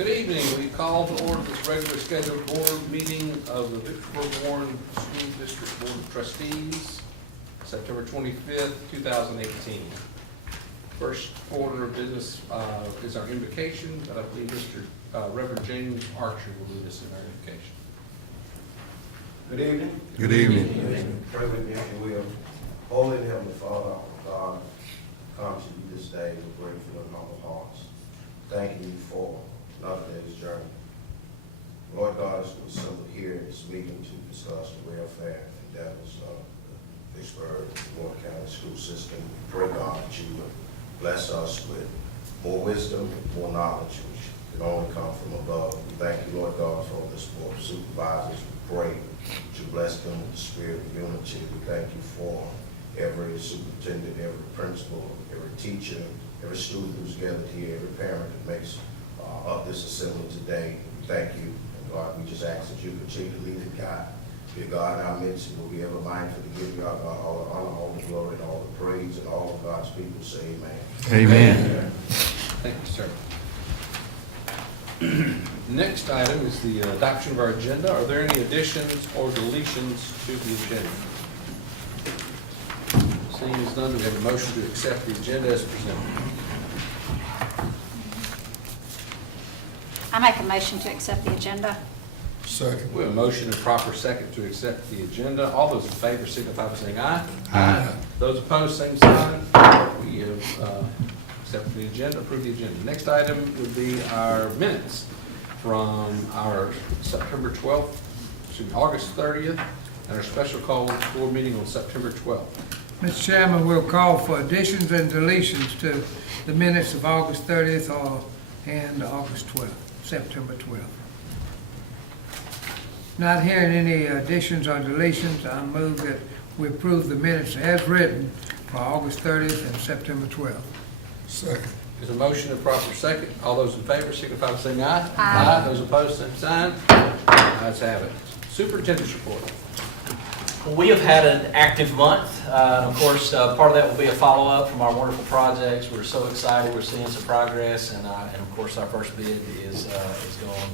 Good evening. We call to order this regularly scheduled board meeting of the Vicksburg Warren School District Board of Trustees, September 25th, 2018. First order of business is our invocation, but I believe Mr. Reverend James Archer will lead us in our invocation. Good evening. Good evening. Good evening. Pray with me if you will. Holy and Heavenly Father, our God, come to you this day with grateful and humble hearts. Thanking you for another day's journey. Lord God, as we assemble here in this meeting to discuss the welfare endeavors of the Vicksburg Warren County school system, we pray, God, that you would bless us with more wisdom, more knowledge, which can only come from above. We thank you, Lord God, for this board of supervisors. We pray that you bless them with the spirit of unity. We thank you for every superintendent, every principal, every teacher, every student who's gathered here, every parent that makes up this assembly today. We thank you, and God, we just ask that you continue to lead and guide. Dear God, in our midst, and we'll be ever mindful to give you all the honor, all the glory, and all the praise, and all of God's people say amen. Amen. Thank you, sir. Next item is the adoption of our agenda. Are there any additions or deletions to the agenda? Seeing as none, we have a motion to accept the agenda as presented. I make a motion to accept the agenda. Second. We have a motion and proper second to accept the agenda. All those in favor signify by saying aye. Aye. Those opposed, same sign. We have accepted the agenda, approved the agenda. Next item would be our minutes from our September 12th, August 30th, and our special call board meeting on September 12th. Mr. Chairman, we'll call for additions and deletions to the minutes of August 30th and August 12th, September 12th. Not hearing any additions or deletions, I move that we approve the minutes as written for August 30th and September 12th. Second. There's a motion and proper second. All those in favor signify by saying aye. Aye. Those opposed, same sign. Ayes have it. Superintendent's report. Well, we have had an active month. Of course, part of that will be a follow-up from our wonderful projects. We're so excited. We're seeing some progress, and of course, our first bid is going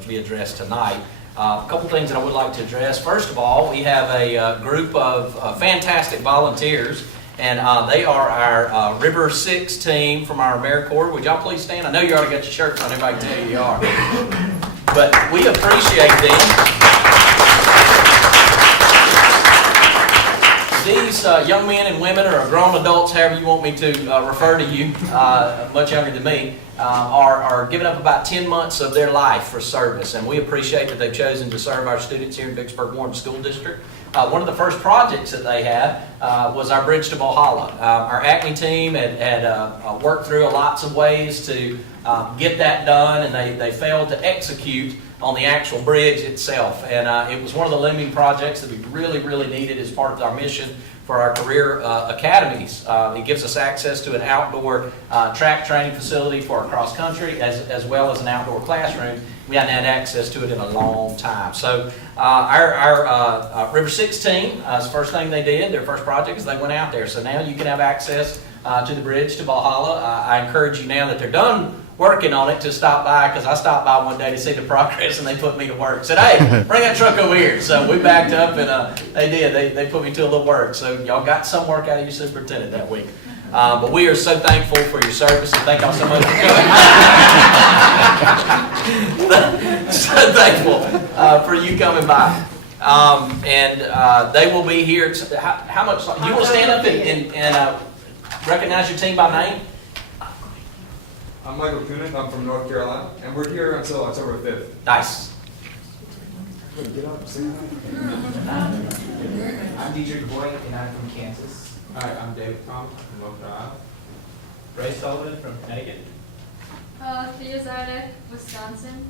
to be addressed tonight. A couple things that I would like to address. First of all, we have a group of fantastic volunteers, and they are our River 6 team from our AmeriCorps. Would y'all please stand? I know you already got your shirts on. Everybody can tell you are. But we appreciate them. These young men and women, or grown adults, however you want me to refer to you, much younger than me, are giving up about 10 months of their life for service. And we appreciate that they've chosen to serve our students here in Vicksburg Warren School District. One of the first projects that they had was our bridge to Valhalla. Our ACME team had worked through lots of ways to get that done, and they failed to execute on the actual bridge itself. And it was one of the looming projects that we really, really needed as part of our mission for our career academies. It gives us access to an outdoor track training facility for our cross country, as well as an outdoor classroom. We hadn't had access to it in a long time. So our River 6 team, the first thing they did, their first project, is they went out there. So now you can have access to the bridge to Valhalla. I encourage you, now that they're done working on it, to stop by, because I stopped by one day to see the progress, and they put me to work. Said, hey, bring that truck over here. So we backed up, and they did. They put me to a little work. So y'all got some work out of your superintendent that week. But we are so thankful for your service, and thank y'all so much for coming. So thankful for you coming by. And they will be here. How much? You want to stand up and recognize your team by name? I'm Michael Kunin. I'm from North Carolina, and we're here until October 5th. Nice. Get up, say I'm DJ Boyd, and I'm from Kansas. Hi, I'm David Thomas from North Carolina. Ray Sullivan from Connecticut. Thea Zidek, Wisconsin.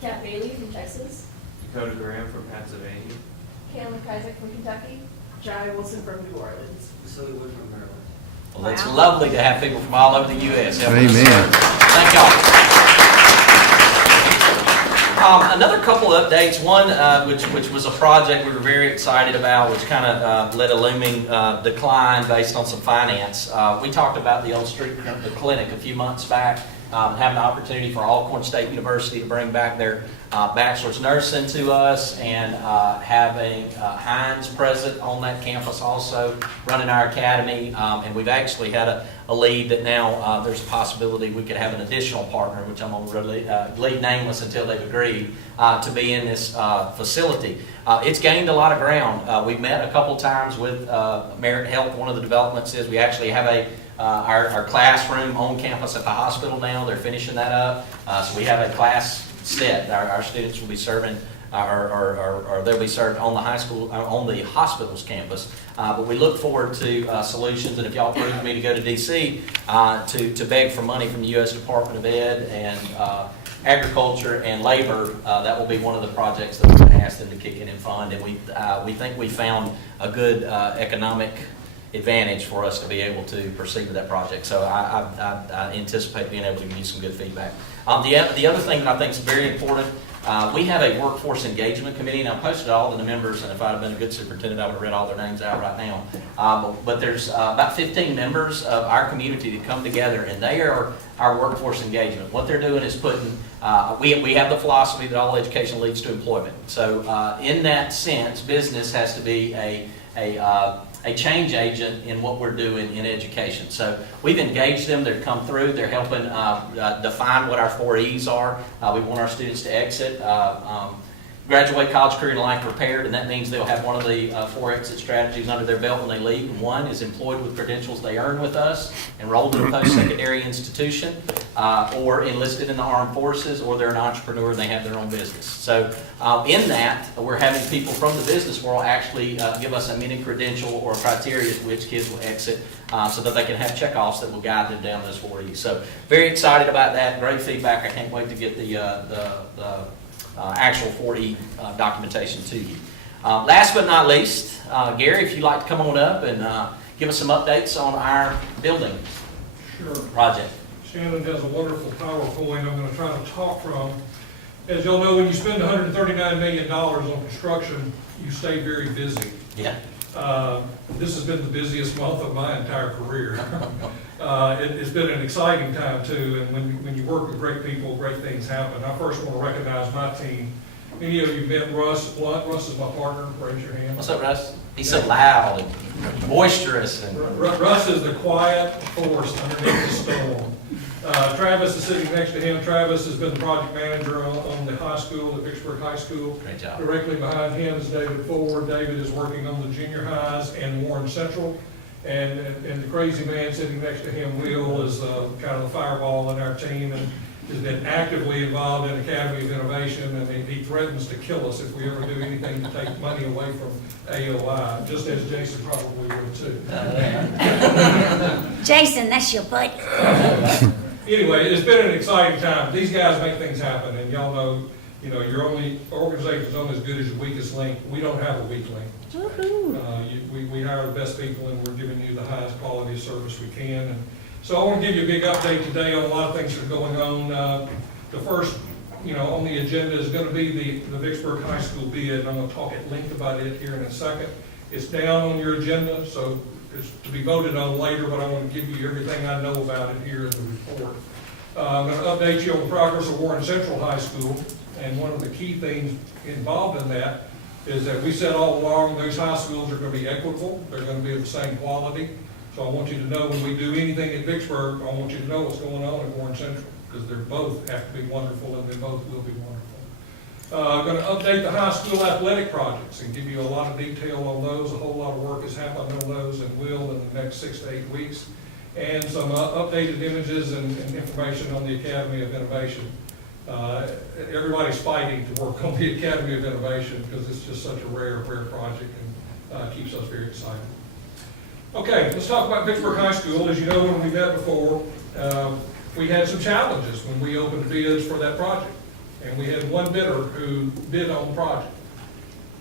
Kat Bailey from Texas. Dakota Graham from Pennsylvania. Kaylin Kaiser from Kentucky. Jai Wilson from New Orleans. Cecilia Wood from Maryland. Well, it's lovely to have people from all over the U.S. helping us Amen. serve. Thank y'all. Another couple of updates. One, which was a project we were very excited about, which kind of led a looming decline based on some finance. We talked about the old street clinic a few months back. having the opportunity for Alcorn State University to bring back their bachelor's nursing to us, and having Heinz present on that campus also, running our academy. And we've actually had a lead that now there's a possibility we could have an additional partner, which I'm going to leave nameless until they've agreed, to be in this facility. It's gained a lot of ground. We've met a couple times with Merit Health. One of the developments is we actually have our classroom on campus at the hospital now. They're finishing that up. So we have a class set. Our students will be serving, or they'll be served on the high school, on the hospital's campus. But we look forward to solutions, and if y'all approve me to go to DC to beg for money from the U.S. Department of Ed and Agriculture and Labor, that will be one of the projects that we're going to ask them to kick in and fund. And we think we found a good economic advantage for us to be able to proceed with that project. So I anticipate being able to give you some good feedback. The other thing that I think is very important, we have a workforce engagement committee, and I posted all to the members, and if I'd have been a good superintendent, I would have read all their names out right now. But there's about 15 members of our community that come together, and they are our workforce engagement. What they're doing is putting, we have the philosophy that all education leads to employment. So in that sense, business has to be a change agent in what we're doing in education. So we've engaged them, they've come through, they're helping define what our 4 E's are. We want our students to exit, graduate, college, career, and life prepared, and that means they'll have one of the 4 exit strategies under their belt when they leave. And one is employed with credentials they earn with us, enrolled in a post-secondary institution, or enlisted in the armed forces, or they're an entrepreneur and they have their own business. So in that, we're having people from the business world actually give us a mini credential or criteria to which kids will exit, so that they can have checkoffs that will guide them down those 4 E's. So very excited about that. Great feedback. I can't wait to get the actual 4E documentation to you. Last but not least, Gary, if you'd like to come on up and give us some updates on our building project. Shannon has a wonderful PowerPoint I'm going to try to talk from. As y'all know, when you spend $139 million on construction, you stay very busy. Yeah. This has been the busiest month of my entire career. It's been an exciting time too, and when you work with great people, great things happen. I first want to recognize my team. Many of you met Russ Blunt. Russ is my partner. Raise your hand. What's up, Russ? He's so loud and boisterous. And Russ is the quiet force underneath the storm. Travis is sitting next to him. Travis has been the project manager on the high school, at Vicksburg High School. Great job. Directly behind him is David Ford. David is working on the junior highs and Warren Central. And the crazy man sitting next to him, Will, is kind of the fireball in our team and has been actively involved in Academy of Innovation, and he threatens to kill us if we ever do anything to take money away from AOI, just as Jason probably would too. Jason, that's your buddy. Anyway, it's been an exciting time. These guys make things happen, and y'all know, your organization's only as good as your weakest link. We don't have a weak link. We hire the best people, and we're giving you the highest quality of service we can. And so I want to give you a big update today on a lot of things that are going on. The first, on the agenda is going to be the Vicksburg High School bid, and I'm going to talk at length about it here in a second. It's down on your agenda, so it's to be voted on later, but I want to give you everything I know about it here in the report. I'm going to update you on the progress of Warren Central High School, and one of the key things involved in that is that we said all along those high schools are going to be equitable, they're going to be of the same quality. So I want you to know when we do anything at Vicksburg, I want you to know what's going on at Warren Central, because they both have to be wonderful, and they both will be wonderful. I'm going to update the high school athletic projects and give you a lot of detail on those. A whole lot of work has happened on those and will in the next 6 to 8 weeks. And some updated images and information on the Academy of Innovation. Everybody's fighting to work on the Academy of Innovation because it's just such a rare project, and keeps us very excited. Okay, let's talk about Vicksburg High School. As you know, when we met before, we had some challenges when we opened bids for that project. And we had one bidder who bid on the project.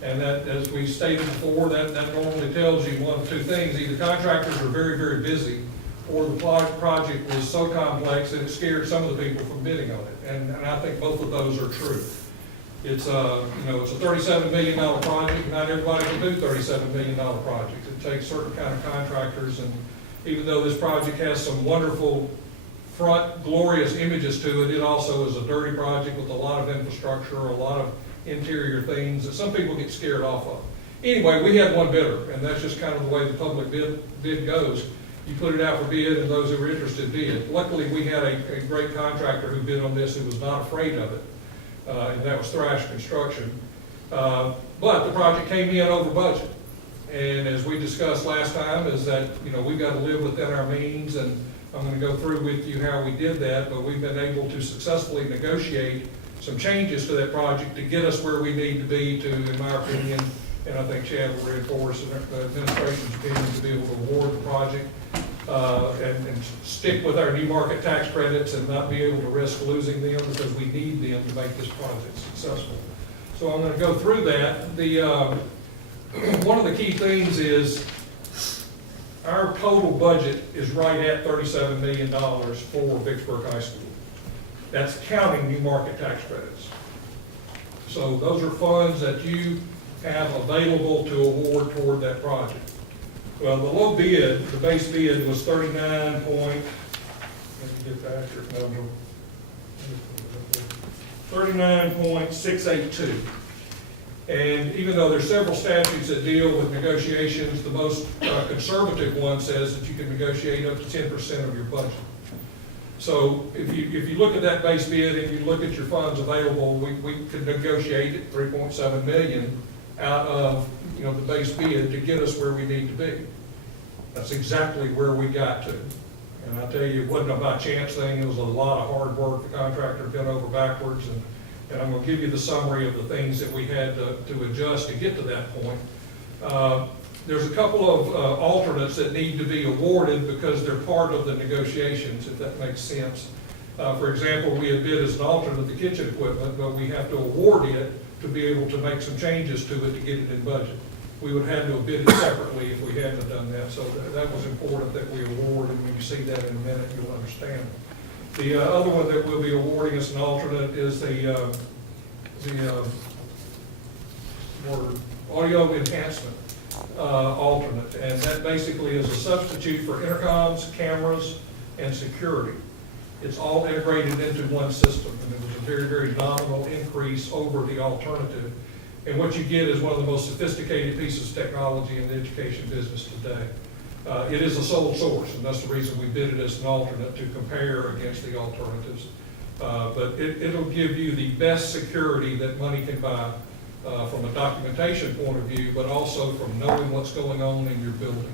And that, as we stated before, that normally tells you one of two things. Either contractors are very, very busy, or the project was so complex that it scared some of the people from bidding on it. And I think both of those are true. It's it's a $37 million project. Not everybody can do $37 million projects. It takes certain kind of contractors, and even though this project has some wonderful front glorious images to it. It also is a dirty project with a lot of infrastructure, a lot of interior things that some people get scared off of. Anyway, we had one bidder, and that's just kind of the way the public bid goes. You put it out for bid, and those who were interested bid. Luckily, we had a great contractor who bid on this who was not afraid of it, and that was Thrash Construction. But the project came in over budget. And as we discussed last time, is that, we've got to live within our means, and I'm going to go through with you how we did that, but we've been able to successfully negotiate some changes to that project to get us where we need to be to, in my opinion, and I think Chad will reinforce the administration's opinion, to be able to award the project and stick with our new market tax credits and not be able to risk losing them, because we need them to make this project successful. So I'm going to go through that. One of the key things is our total budget is right at $37 million for Vicksburg High School. That's counting new market tax credits. So those are funds that you have available to award toward that project. Well, the low bid, the base bid was 39 point, let me get the accurate number, 39.682. And even though there's several statutes that deal with negotiations, the most conservative one says that you can negotiate up to 10% of your budget. So if you look at that base bid, if you look at your funds available, we could negotiate at $3.7 million out of the base bid to get us where we need to be. That's exactly where we got to. And I tell you, it wasn't a by chance thing. It was a lot of hard work. The contractor bent over backwards, and I'm going to give you the summary of the things that we had to adjust to get to that point. There's a couple of alternates that need to be awarded because they're part of the negotiations, if that makes sense. For example, we had bid as an alternate the kitchen equipment, but we have to award it to be able to make some changes to it to get it in budget. We would have to have bid it separately if we hadn't done that, so that was important that we award, and when you see that in a minute, you'll understand. The other one that we'll be awarding as an alternate is the audio enhancement alternate, and that basically is a substitute for intercoms, cameras, and security. It's all integrated into one system, and it was a very, very nominal increase over the alternative. And what you get is one of the most sophisticated pieces of technology in the education business today. It is a sole source, and that's the reason we bid it as an alternate, to compare against the alternatives. But it'll give you the best security that money can buy from a documentation point of view, but also from knowing what's going on in your building.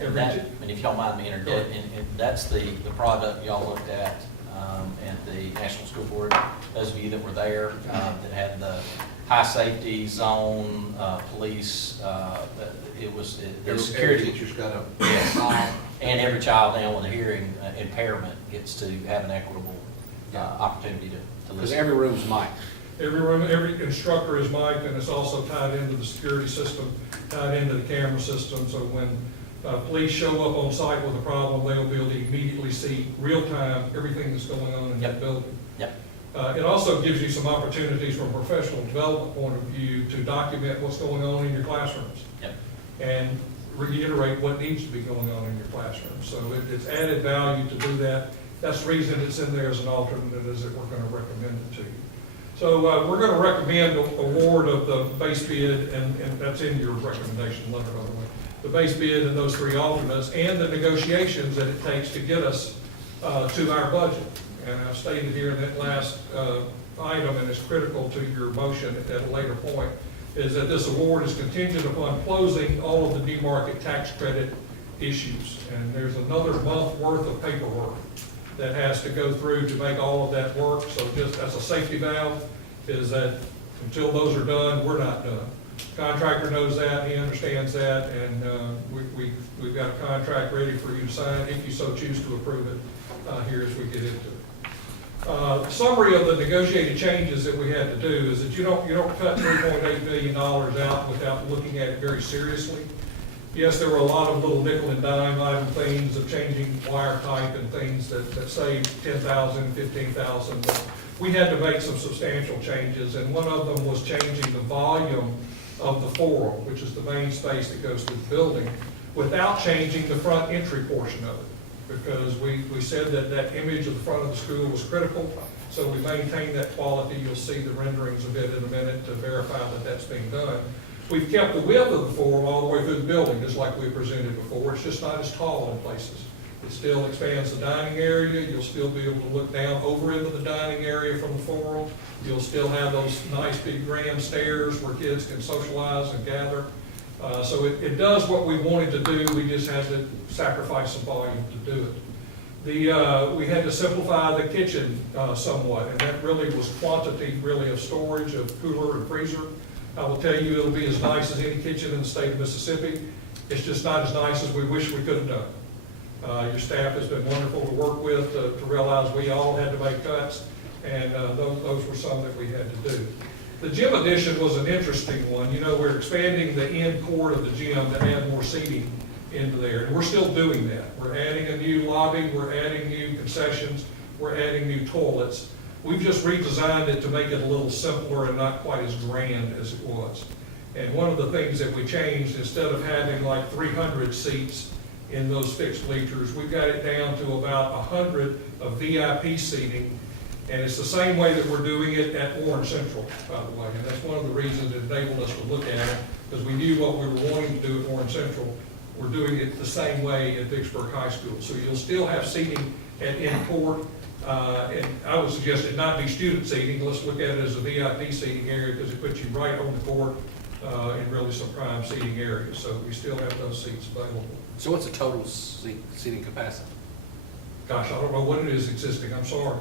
And if you don't mind me interjecting, and that's the product y'all looked at the National School Board. Those of you that were there, that had the high safety zone, police, the security. Teacher's got a Yes. And every child now with a hearing impairment gets to have an equitable opportunity to because listen. every room's mic'd. Every instructor is mic'd, and it's also tied into the security system, tied into the camera system, so when police show up on site with a problem, they'll be able to immediately see real time everything that's going on in that building. Yep. It also gives you some opportunities from a professional development point of view to document what's going on in your classrooms. Yep. And reiterate what needs to be going on in your classroom. So it's added value to do that. That's the reason it's in there as an alternate, is that we're going to recommend it to you. So we're going to recommend award of the base bid, and that's in your recommendation letter, by the way. The base bid and those three alternates, and the negotiations that it takes to get us to our budget. And I've stated here in that last item, and it's critical to your motion at a later point, is that this award is contingent upon closing all of the new market tax credit issues. And there's another month worth of paperwork that has to go through to make all of that work. So just as a safety valve, is that until those are done, we're not done. Contractor knows that, he understands that, and we've got a contract ready for you to sign if you so choose to approve it here as we get into it. Summary of the negotiated changes that we had to do is that you don't cut $3.8 million out without looking at it very seriously. Yes, there were a lot of little nickel and dime item things of changing wire type and things that saved $10,000, $15,000. But we had to make some substantial changes, and one of them was changing the volume of the forum, which is the main space that goes through the building, without changing the front entry portion of it. because we said that that image of the front of the school was critical, so we maintained that quality. You'll see the renderings a bit in a minute to verify that that's being done. We've kept the width of the form all the way through the building, just like we presented before. It's just not as tall in places. It still expands the dining area. You'll still be able to look down over into the dining area from the forum. You'll still have those nice big grand stairs where kids can socialize and gather. So it does what we wanted to do. We just had to sacrifice some volume to do it. We had to simplify the kitchen somewhat, and that really was quantity really of storage of cooler and freezer. I will tell you, it'll be as nice as any kitchen in the state of Mississippi. It's just not as nice as we wish we could have done. Your staff has been wonderful to work with, to realize we all had to make cuts, and those were some that we had to do. The gym addition was an interesting one. You know, we're expanding the end court of the gym to add more seating into there, and we're still doing that. We're adding a new lobby, we're adding new concessions, we're adding new toilets. We've just redesigned it to make it a little simpler and not quite as grand as it was. And one of the things that we changed, instead of having like 300 seats in those fixed bleachers, we've got it down to about 100 of VIP seating. And it's the same way that we're doing it at Warren Central, by the way. And that's one of the reasons it enabled us to look at it, because we knew what we were wanting to do at Warren Central. We're doing it the same way at Vicksburg High School. So you'll still have seating at end court. And I would suggest it not be student seating. Let's look at it as a VIP seating area, because it puts you right on the court in really some prime seating areas. So we still have those seats available. So what's the total seating capacity? Gosh, I don't know what it is existing. I'm sorry.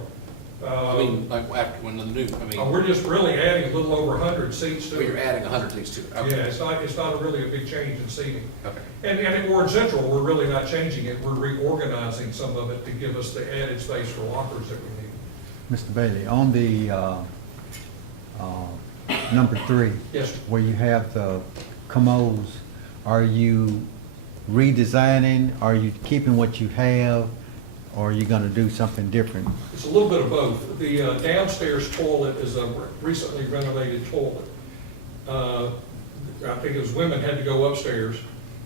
I mean, like after when the new, I mean, We're just really adding a little over 100 seats to well, it. you're adding 100 seats to it. Okay. Yeah, it's not really a big change in seating. Okay. And at Warren Central, we're really not changing it. We're reorganizing some of it to give us the added space for lockers that we need. Mr. Bailey, on the number 3, Yes, sir. where you have the commodes, are you redesigning? Are you keeping what you have? Or are you going to do something different? It's a little bit of both. The downstairs toilet is a recently renovated toilet. I think it was women had to go upstairs,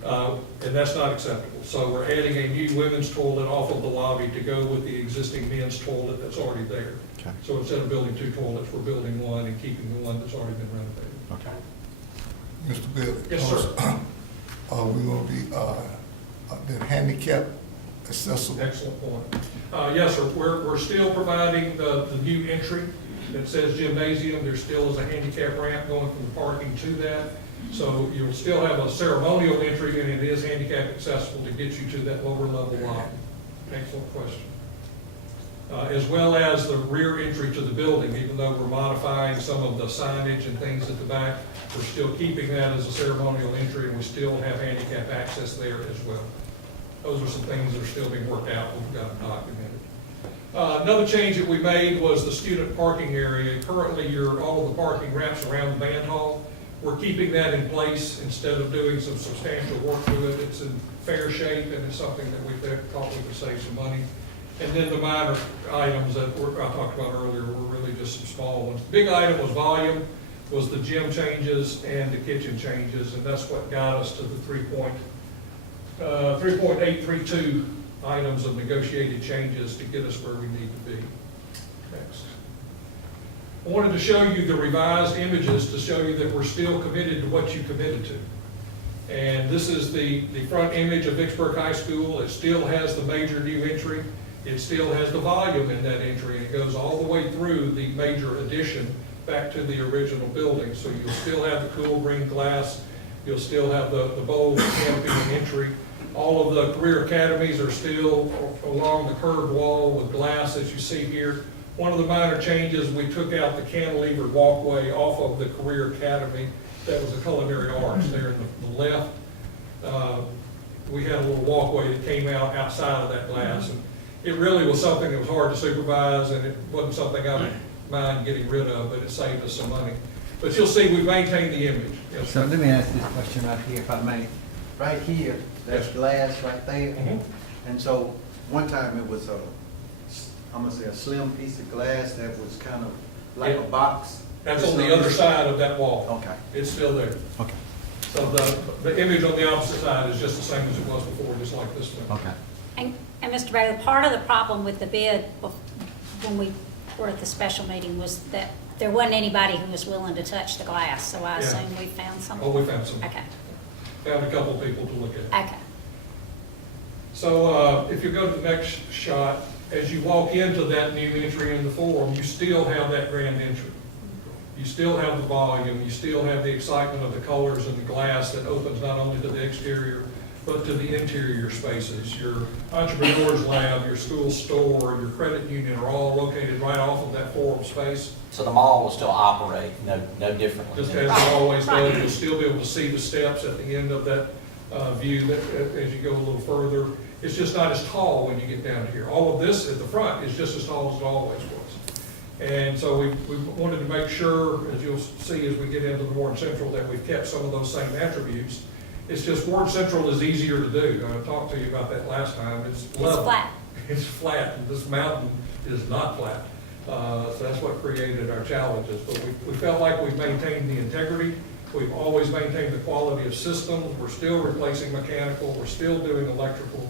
and that's not acceptable. So we're adding a new women's toilet off of the lobby to go with the existing men's toilet that's already there. Okay. So instead of building 2 toilets, we're building one and keeping the one that's already been renovated. Okay. Mr. Bailey? Yes, sir. Are we gonna be, the handicap accessible? Excellent point. Yes, sir, we're still providing the new entry that says gymnasium. There still is a handicap ramp going from the parking to that. So you'll still have a ceremonial entry, and it is handicap accessible to get you to that lower level lobby. Excellent question. As well as the rear entry to the building, even though we're modifying some of the signage and things at the back, we're still keeping that as a ceremonial entry, and we still have handicap access there as well. Those are some things that are still being worked out. We've got them documented. Another change that we made was the student parking area. Currently, all of the parking wraps around the band hall. We're keeping that in place instead of doing some substantial work to it. It's in fair shape, and it's something that we thought we could save some money. And then the minor items that I talked about earlier were really just some small ones. The big item was volume, was the gym changes and the kitchen changes, and that's what got us to the 3.832 items of negotiated changes to get us where we need to be. Next. I wanted to show you the revised images to show you that we're still committed to what you committed to. And this is the front image of Vicksburg High School. It still has the major new entry. It still has the volume in that entry, and it goes all the way through the major addition back to the original building. So you'll still have the cool green glass. You'll still have the bowl canopy and entry. All of the career academies are still along the curved wall with glass, as you see here. One of the minor changes, we took out the cantilevered walkway off of the career academy. That was a culinary arts there in the left. We had a little walkway that came out outside of that glass. And it really was something that was hard to supervise, and it wasn't something I would mind getting rid of, but it saved us some money. But you'll see we've maintained the image. Yes, So sir. let me ask this question right here, if I may. Right here, there's glass right there. Mhm. And so one time it was I'm gonna say a slim piece of glass that was kind of like a box. That's on the other side of that wall. Okay, It's still there. okay, So the image on the opposite side is just the same as it was before, just like this one. okay. And Mr. Bailey, part of the problem with the bid when we were at the special meeting was that there wasn't anybody who was willing to touch the glass, so I Yeah. assume we found something. Oh, we found some. Okay, Found a couple people to look at. okay. So if you go to the next shot, as you walk into that new entry in the forum, you still have that grand entry. You still have the volume, you still have the excitement of the colors and the glass that opens not only to the exterior, but to the interior spaces. Your entrepreneur's lab, your school store, your credit union are all located right off of that forum space. So the mall will still operate, no differently. Just than- as it always does, you'll still be able to see the steps at the end of that view that, as you go a little further. It's just not as tall when you get down to here. All of this at the front is just as tall as it always was. And so we wanted to make sure, as you'll see as we get into the Warren Central, that we've kept some of those same attributes. It's just Warren Central is easier to do. I talked to you about that last time. It's level. It's flat. It's flat, and this mountain is not flat. So that's what created our challenges. But we felt like we've maintained the integrity. We've always maintained the quality of systems. We're still replacing mechanical. We're still doing electrical.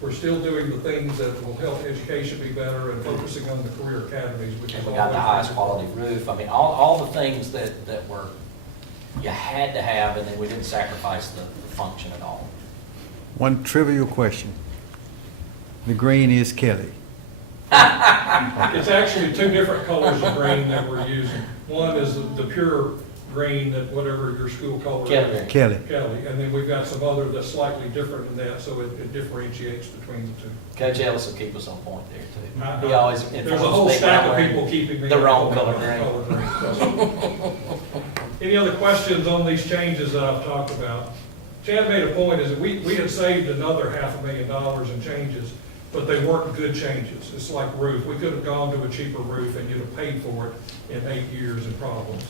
We're still doing the things that will help education be better and focusing on the career academies, which is And we got the always- highest quality roof. I mean, all the things that were, you had to have, and then we didn't sacrifice the function at all. One trivial question. The green is Kelly. It's actually two different colors of green that we're using. One is the pure green, that whatever your school color is. Kelly. Kelly, and then we've got some other that's slightly different than that, so it differentiates between the two. Coach Ellis will keep us on point there Uh, too. He always There's a informs whole me stack when of I'm people keeping me. the wrong informed color about green. Any other questions on these changes that I've talked about? Chad made a point, is that we had saved another $500,000 in changes, but they weren't good changes. It's like roof. We could have gone to a cheaper roof and you'd have paid for it in 8 years in problems.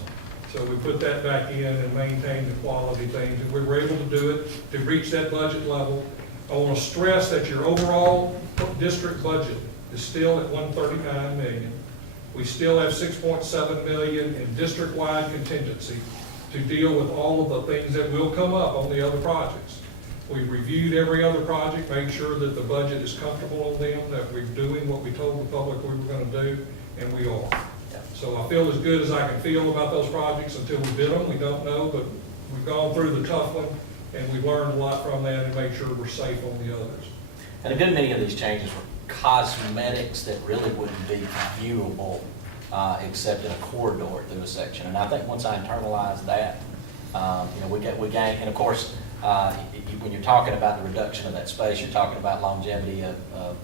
So we put that back in and maintained the quality things, and we were able to do it to reach that budget level. I want to stress that your overall district budget is still at $139 million. We still have $6.7 million in district-wide contingency to deal with all of the things that will come up on the other projects. We've reviewed every other project, made sure that the budget is comfortable on them, that we're doing what we told the public we were going to do, and we are. So I feel as good as I can feel about those projects until we bid them. We don't know, but we've gone through the tough one, and we learned a lot from that and made sure we're safe on the others. And a good many of these changes were cosmetics that really wouldn't be viewable except in a corridor through a section. And I think once I internalized that, we gain, and of course, when you're talking about the reduction of that space, you're talking about longevity of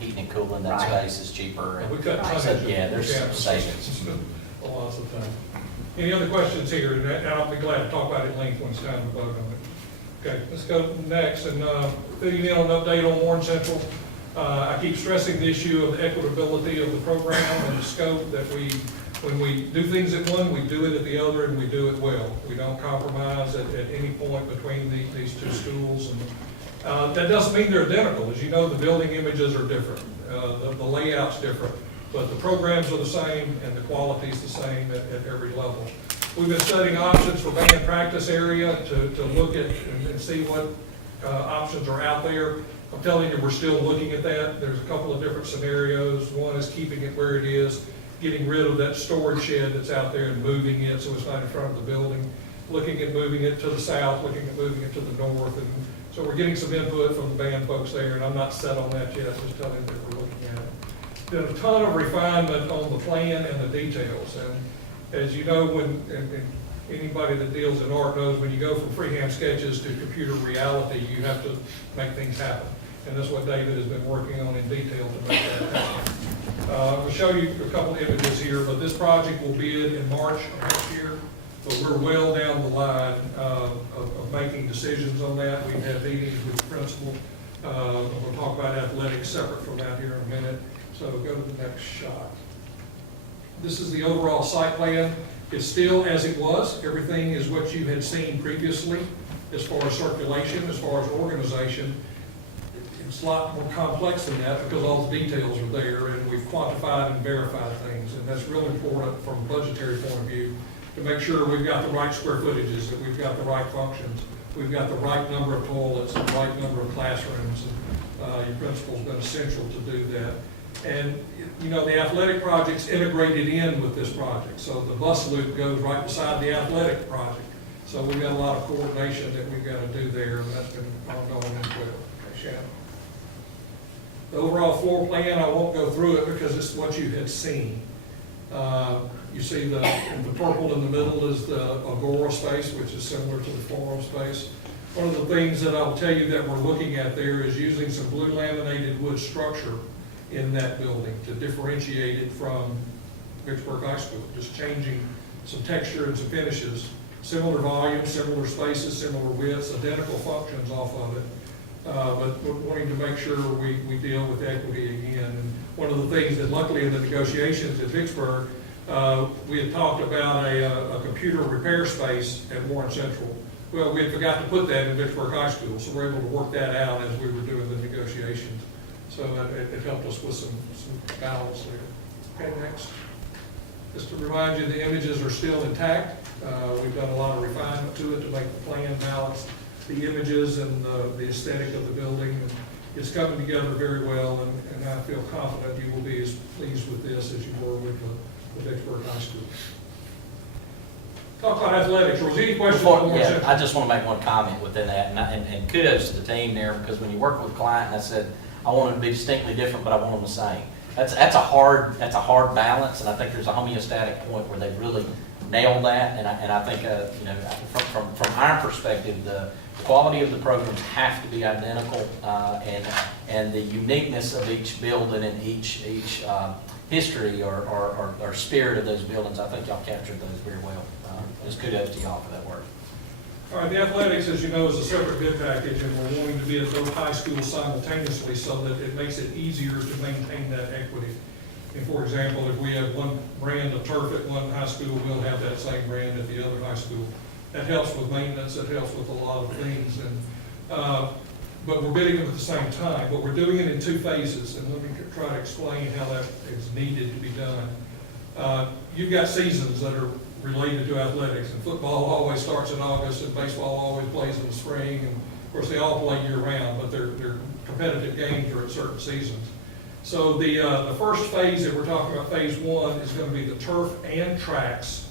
heating and cooling. That Right. space is cheaper. And We cut so, tonnage. yeah, there's some savings. Lots of time. Any other questions here? And I'll be glad to talk about it at length when it's time to vote on it. Okay, let's go next, and filling in on an update on Warren Central. I keep stressing the issue of the equitability of the program and the scope, that when we do things at one, we do it at the other, and we do it well. We don't compromise at any point between these two schools. And that doesn't mean they're identical. As you know, the building images are different, the layout's different, but the programs are the same and the quality's the same at every level. We've been studying options for band practice area to look at and see what options are out there. I'm telling you, we're still looking at that. There's a couple of different scenarios. One is keeping it where it is, getting rid of that storage shed that's out there and moving it so it's not in front of the building, looking at moving it to the south, looking at moving it to the north. And so we're getting some input from the band folks there, and I'm not set on that yet, just telling you that we're looking at it. Been a ton of refinement on the plan and the details. And as you know, and anybody that deals in art knows, when you go from freehand sketches to computer reality, you have to make things happen. And that's what David has been working on in detail to make that happen. I'll show you a couple of images here, but this project will bid in March of next year. But we're well down the line of making decisions on that. We've had meetings with the principal. We'll talk about athletics separate from that here in a minute. So go to the next shot. This is the overall site plan. It's still as it was. Everything is what you had seen previously as far as circulation, as far as organization. It's a lot more complex than that because all the details are there, and we've quantified and verified things. And that's really important from a budgetary point of view to make sure we've got the right square footages, that we've got the right functions. we've got the right number of toilets, the right number of classrooms, and your principal's been essential to do that. And, you know, the athletic project's integrated in with this project, so the bus loop goes right beside the athletic project. So we've got a lot of coordination that we've got to do there, and that's been ongoing as well. Okay, Shannon. The overall floor plan, I won't go through it because it's what you had seen. You see the purple in the middle is the Agora space, which is similar to the forum space. One of the things that I'll tell you that we're looking at there is using some blue laminated wood structure in that building to differentiate it from Vicksburg High School, just changing some texture and some finishes, similar volume, similar spaces, similar widths, identical functions off of it. But we're wanting to make sure we deal with equity again. And one of the things that luckily in the negotiations at Vicksburg, we had talked about a computer repair space at Warren Central. Well, we had forgot to put that in Vicksburg High School, so we're able to work that out as we were doing the negotiations. So it helped us with some balance there. Okay, next. Just to remind you, the images are still intact. We've done a lot of refinement to it to make the plan balance the images and the aesthetic of the building. And it's coming together very well, and I feel confident you will be as pleased with this as you were with the Vicksburg High School. Talk about athletics. Was there any questions? Yeah, I just want to make one comment within that, and kudos to the team there, because when you work with a client, and I said, I want them to be distinctly different, but I want them the same. That's a hard balance, and I think there's a homeostatic point where they've really nailed that, and I think you know, from our perspective, the quality of the programs have to be identical, and the uniqueness of each building and each history or spirit of those buildings, I think y'all captured those very well. Just kudos to y'all for that work. All right, the athletics, as you know, is a separate bid package, and we're wanting to be at both high schools simultaneously so that it makes it easier to maintain that equity. And for example, if we have one brand of turf at one high school, we'll have that same brand at the other high school. That helps with maintenance, it helps with a lot of things, and but we're bidding them at the same time, but we're doing it in two phases, and let me try to explain how that is needed to be done. You've got seasons that are related to athletics, and football always starts in August, and baseball always plays in the spring, and of course they all play year round, but their competitive games are at certain seasons. So the first phase that we're talking about, phase one, is going to be the turf and tracks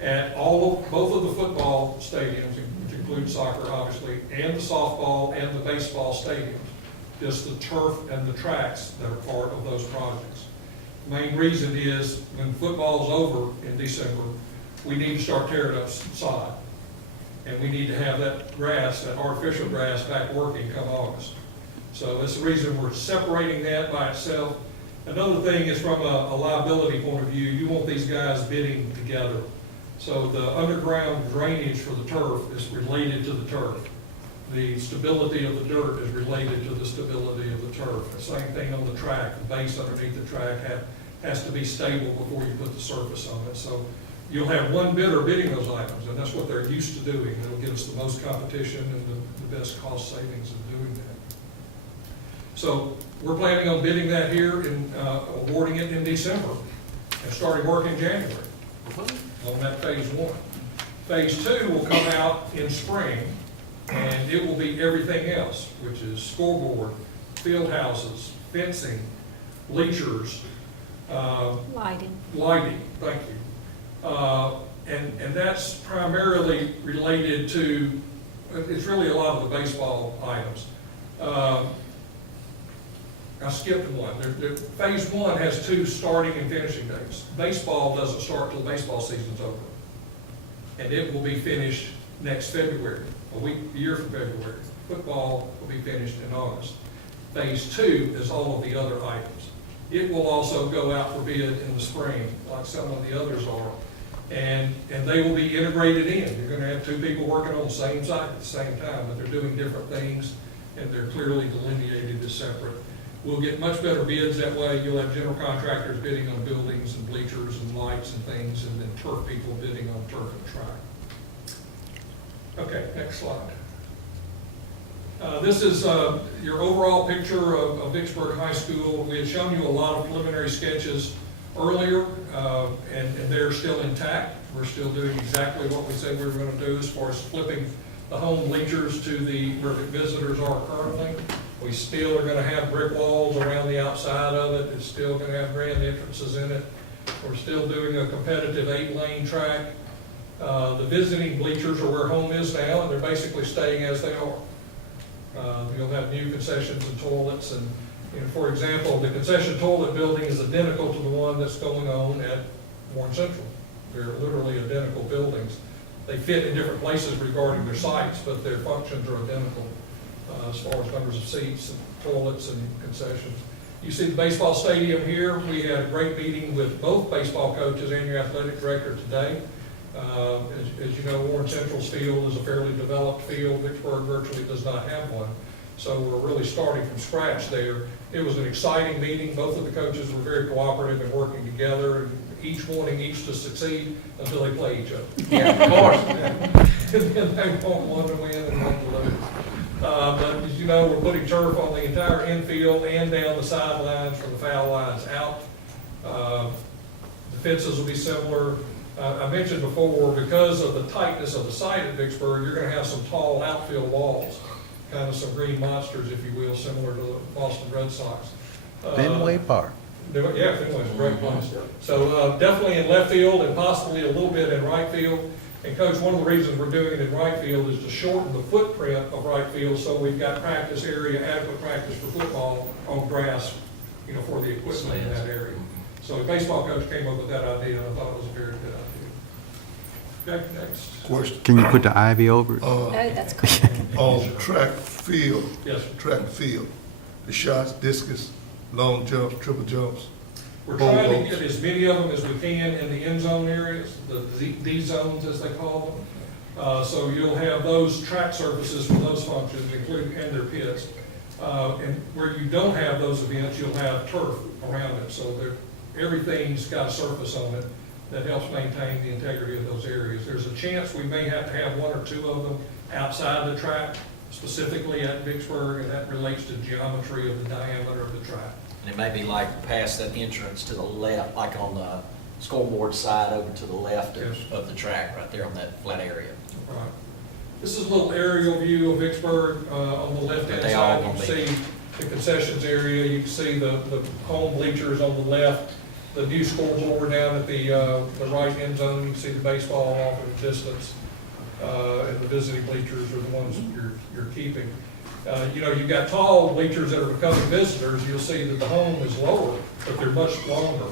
at both of the football stadiums, which include soccer obviously, and the softball and the baseball stadiums. Just the turf and the tracks that are part of those projects. The main reason is when football's over in December, we need to start tearing up sod. And we need to have that grass, that artificial grass, back working come August. So that's the reason we're separating that by itself. Another thing is from a liability point of view, you want these guys bidding together. So the underground drainage for the turf is related to the turf. The stability of the dirt is related to the stability of the turf. The same thing on the track. The base underneath the track has to be stable before you put the surface on it. So you'll have one bidder bidding those items, and that's what they're used to doing. It'll give us the most competition and the best cost savings in doing that. So we're planning on bidding that here and awarding it in December and starting work in January on that phase one. Phase two will come out in spring, and it will be everything else, which is scoreboard, field houses, fencing, bleachers, lighting, thank you. And that's primarily related to, it's really a lot of the baseball items. I skipped one. Phase one has 2 starting and finishing dates. Baseball doesn't start till the baseball season's over. And it will be finished next February, a year from February. Football will be finished in August. Phase two is all of the other items. It will also go out for bid in the spring, like some of the others are. And they will be integrated in. You're gonna have 2 people working on the same site at the same time, but they're doing different things, and they're clearly delineated as separate. We'll get much better bids that way. You'll have general contractors bidding on buildings and bleachers and lights and things, and then turf people bidding on turf and track. Okay, next slide. This is your overall picture of Vicksburg High School. We had shown you a lot of preliminary sketches earlier, and they're still intact. We're still doing exactly what we said we were going to do as far as flipping the home bleachers to where the visitors are currently. We still are gonna have brick walls around the outside of it. It's still gonna have grand entrances in it. We're still doing a competitive 8-lane track. The visiting bleachers are where home is now, and they're basically staying as they are. You'll have new concessions and toilets, and, for example, the concession toilet building is identical to the one that's going on at Warren Central. They're literally identical buildings. They fit in different places regarding their sites, but their functions are identical as far as numbers of seats, and toilets, and concessions. You see the baseball stadium here. We had a great meeting with both baseball coaches and your athletic director today. As you know, Warren Central's field is a fairly developed field. Vicksburg virtually does not have one. So we're really starting from scratch there. It was an exciting meeting. Both of the coaches were very cooperative and working together, and each wanting each to succeed until they play each other. Yeah, of course. And then they want one to win and one to lose. But as you know, we're putting turf on the entire infield and down the sidelines from the foul lines out. The fences will be similar. I mentioned before, because of the tightness of the site at Vicksburg, you're going to have some tall outfield walls, kind of some green monsters, if you will, similar to the Boston Red Sox. Fenway Park. Yeah, Fenway's a great place. So definitely in left field and possibly a little bit in right field. And Coach, one of the reasons we're doing it in right field is to shorten the footprint of right field, so we've got practice area, adequate practice for football on grass, for the equipment in that area. So a baseball coach came up with that idea, and I thought it was a very good idea. Okay, next. Question. Can you put the ivy over it? Oh, that's cool. On track field, Yes, sir. track and field, the shots, discus, long jumps, triple jumps. We're trying to get as many of them as we can in the end zone areas, the D zones as they call them. So you'll have those track surfaces for those functions, including and their pits. And where you don't have those events, you'll have turf around it. So everything's got a surface on it that helps maintain the integrity of those areas. There's a chance we may have to have one or two of them outside the track, specifically at Vicksburg, and that relates to geometry of the diameter of the track. And it may be like past that entrance to the left, like on the scoreboard side over to the left of the track, right there on that flat area. Right. This is a little aerial view of Vicksburg. On the left-hand They all side, you can gonna be- see the concessions area, you can see the home bleachers on the left, the new scoreboard down at the right end zone, you can see the baseball off in the distance, and the visiting bleachers are the ones you're keeping. You've got tall bleachers that are becoming visitors. You'll see that the home is lower, but they're much longer.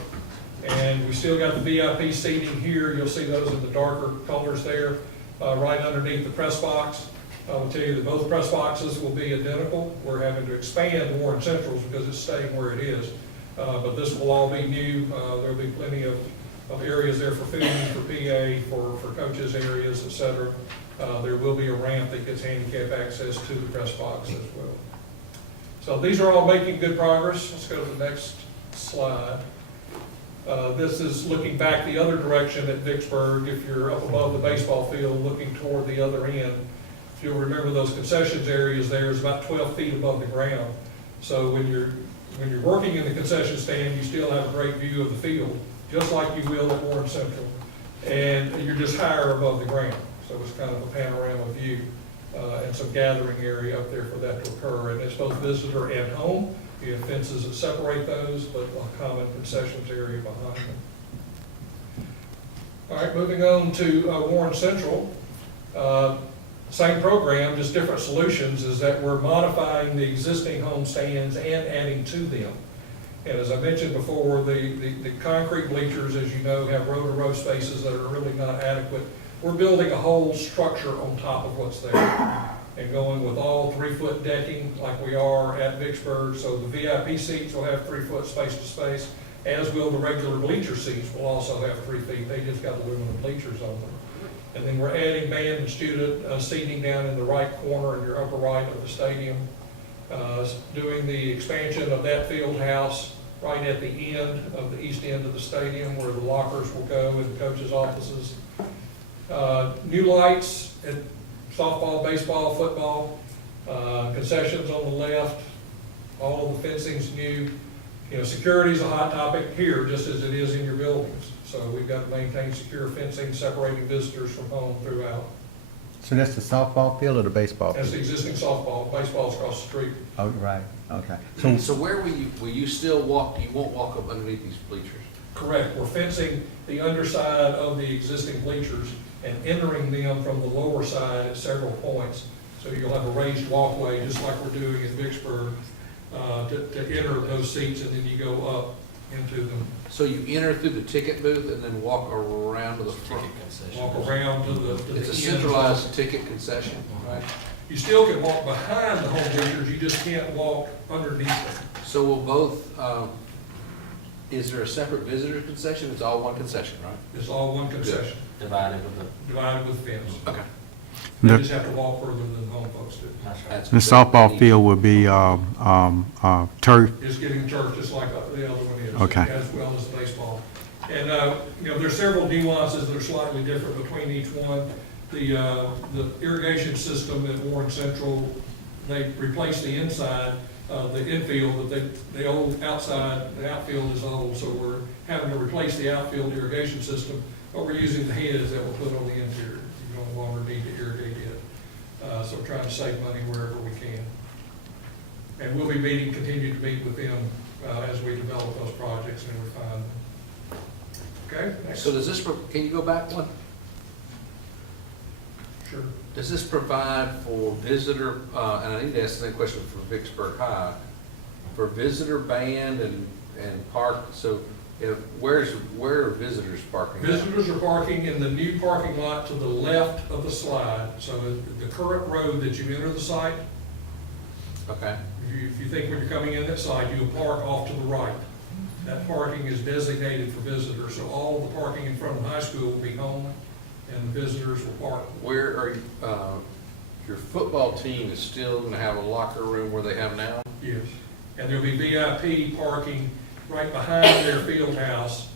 And we still got the VIP seating here. You'll see those in the darker colors there, right underneath the press box. I will tell you that both press boxes will be identical. We're having to expand Warren Central's because it's staying where it is. But this will all be new. There'll be plenty of areas there for food, for PA, for coaches areas, et cetera. There will be a ramp that gets handicap access to the press box as well. So these are all making good progress. Let's go to the next slide. This is looking back the other direction at Vicksburg. If you're up above the baseball field looking toward the other end, if you'll remember those concessions areas there is about 12 feet above the ground. So when you're working in the concession stand, you still have a great view of the field, just like you will at Warren Central. And you're just higher above the ground. So it's kind of a panorama view and some gathering area up there for that to occur. And it's both visitor and home. You have fences that separate those, but a common concessions area behind them. All right, moving on to Warren Central. Same program, just different solutions, is that we're modifying the existing home stands and adding to them. And as I mentioned before, the concrete bleachers, as you know, have row-to-row spaces that are really not adequate. We're building a whole structure on top of what's there and going with all 3-foot decking like we are at Vicksburg. So the VIP seats will have 3 foot space to space, as will the regular bleacher seats will also have 3 feet. They just got aluminum bleachers on them. And then we're adding band and student seating down in the right corner in your upper right of the stadium. Doing the expansion of that field house right at the end of the east end of the stadium where the lockers will go and the coaches' offices. New lights at softball, baseball, football, concessions on the left, all of the fencing's new. Security's a hot topic here, just as it is in your buildings. So we've got to maintain secure fencing, separating visitors from home throughout. So that's the softball field or the baseball That's field? the existing softball, baseball's across the street. Oh, right, okay. So where will you still walk, you won't walk up underneath these bleachers? Correct, we're fencing the underside of the existing bleachers and entering them from the lower side at several points. So you'll have a raised walkway, just like we're doing in Vicksburg, to enter those seats, and then you go up into them. So you enter through the ticket booth and then walk around to the front? Walk around to the It's a end. centralized ticket concession, right? You still can walk behind the home bleachers, you just can't walk underneath them. So will both, is there a separate visitor concession? It's all one concession, right? It's all one concession, Divided with the, divided with fence. Okay. They just have to walk further than home folks do. that's right. That's The good. softball field will be turf. It's getting turf just like the other one is. Okay. As well as the baseball. And, there's several nuances that are slightly different between each one. The irrigation system at Warren Central, they replaced the inside, the infield, but the old outside, the outfield is old, so we're having to replace the outfield irrigation system, but we're using the heads that were put on the interior. You no longer need to irrigate it. So we're trying to save money wherever we can. And we'll be continue to meet with them as we develop those projects and refine them. Okay? Next. So does this, can you go back one? Sure. Does this provide for visitor, and I need to ask the same question for Vicksburg High, for visitor band and park, so where are visitors parking? Visitors are parking in the new parking lot to the left of the slide. So the current road that you enter the site, Okay, if you think when you're coming in that site, you'll park off to the right. That parking is designated for visitors, so all of the parking in front of the high school will be home, and the visitors will park. where are you, your football team is still gonna have a locker room where they have now? Yes. And there'll be VIP parking right behind their field house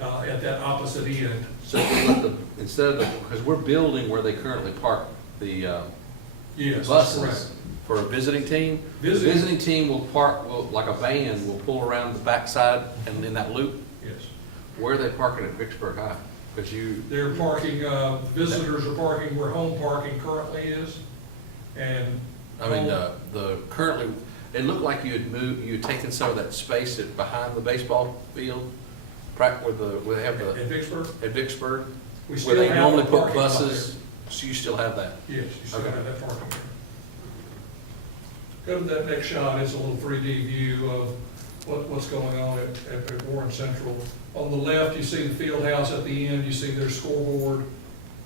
at that opposite end. So instead of the, because we're building where they currently park the Yes, that's buses correct. for a visiting team. The Visiting- visiting team will park, like a van, will pull around the backside and in that loop. Yes. Where are they parking at Vicksburg High? Because They're parking, visitors are parking where home parking currently is, and. I mean, the currently, it looked like you had taken some of that space behind the baseball field, where they have At the, Vicksburg, at Vicksburg, we where still they have normally a put parking lot buses, so you still have that? there. Yes, you still Okay. have that parking there. Go to that next shot, it's a little 3D view of what's going on at Warren Central. On the left, you see the field house. At the end, you see their scoreboard.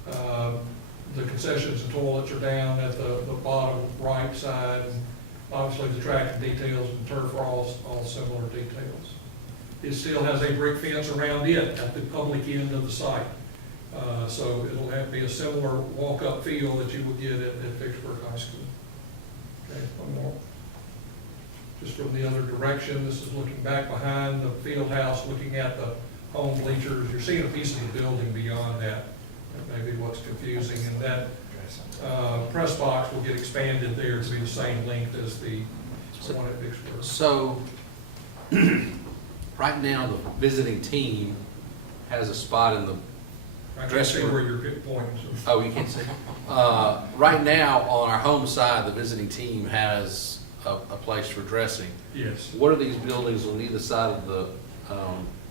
The concessions and toilets are down at the bottom right side. And obviously, the track and details and turf are all similar details. It still has a brick fence around it at the public end of the site. So it'll have to be a similar walk-up feel that you would get at Vicksburg High School. Okay, one more. Just from the other direction, this is looking back behind the field house, looking at the home bleachers. You're seeing a piece of the building beyond that. That may be what's confusing. And that press box will get expanded there to be the same length as the one at Vicksburg. So, right now, the visiting team has a spot in the, I can't dressing see room. where you're pointing to. oh, you can't see? Right now, on our home side, the visiting team has a place for dressing. Yes. What are these buildings on either side of the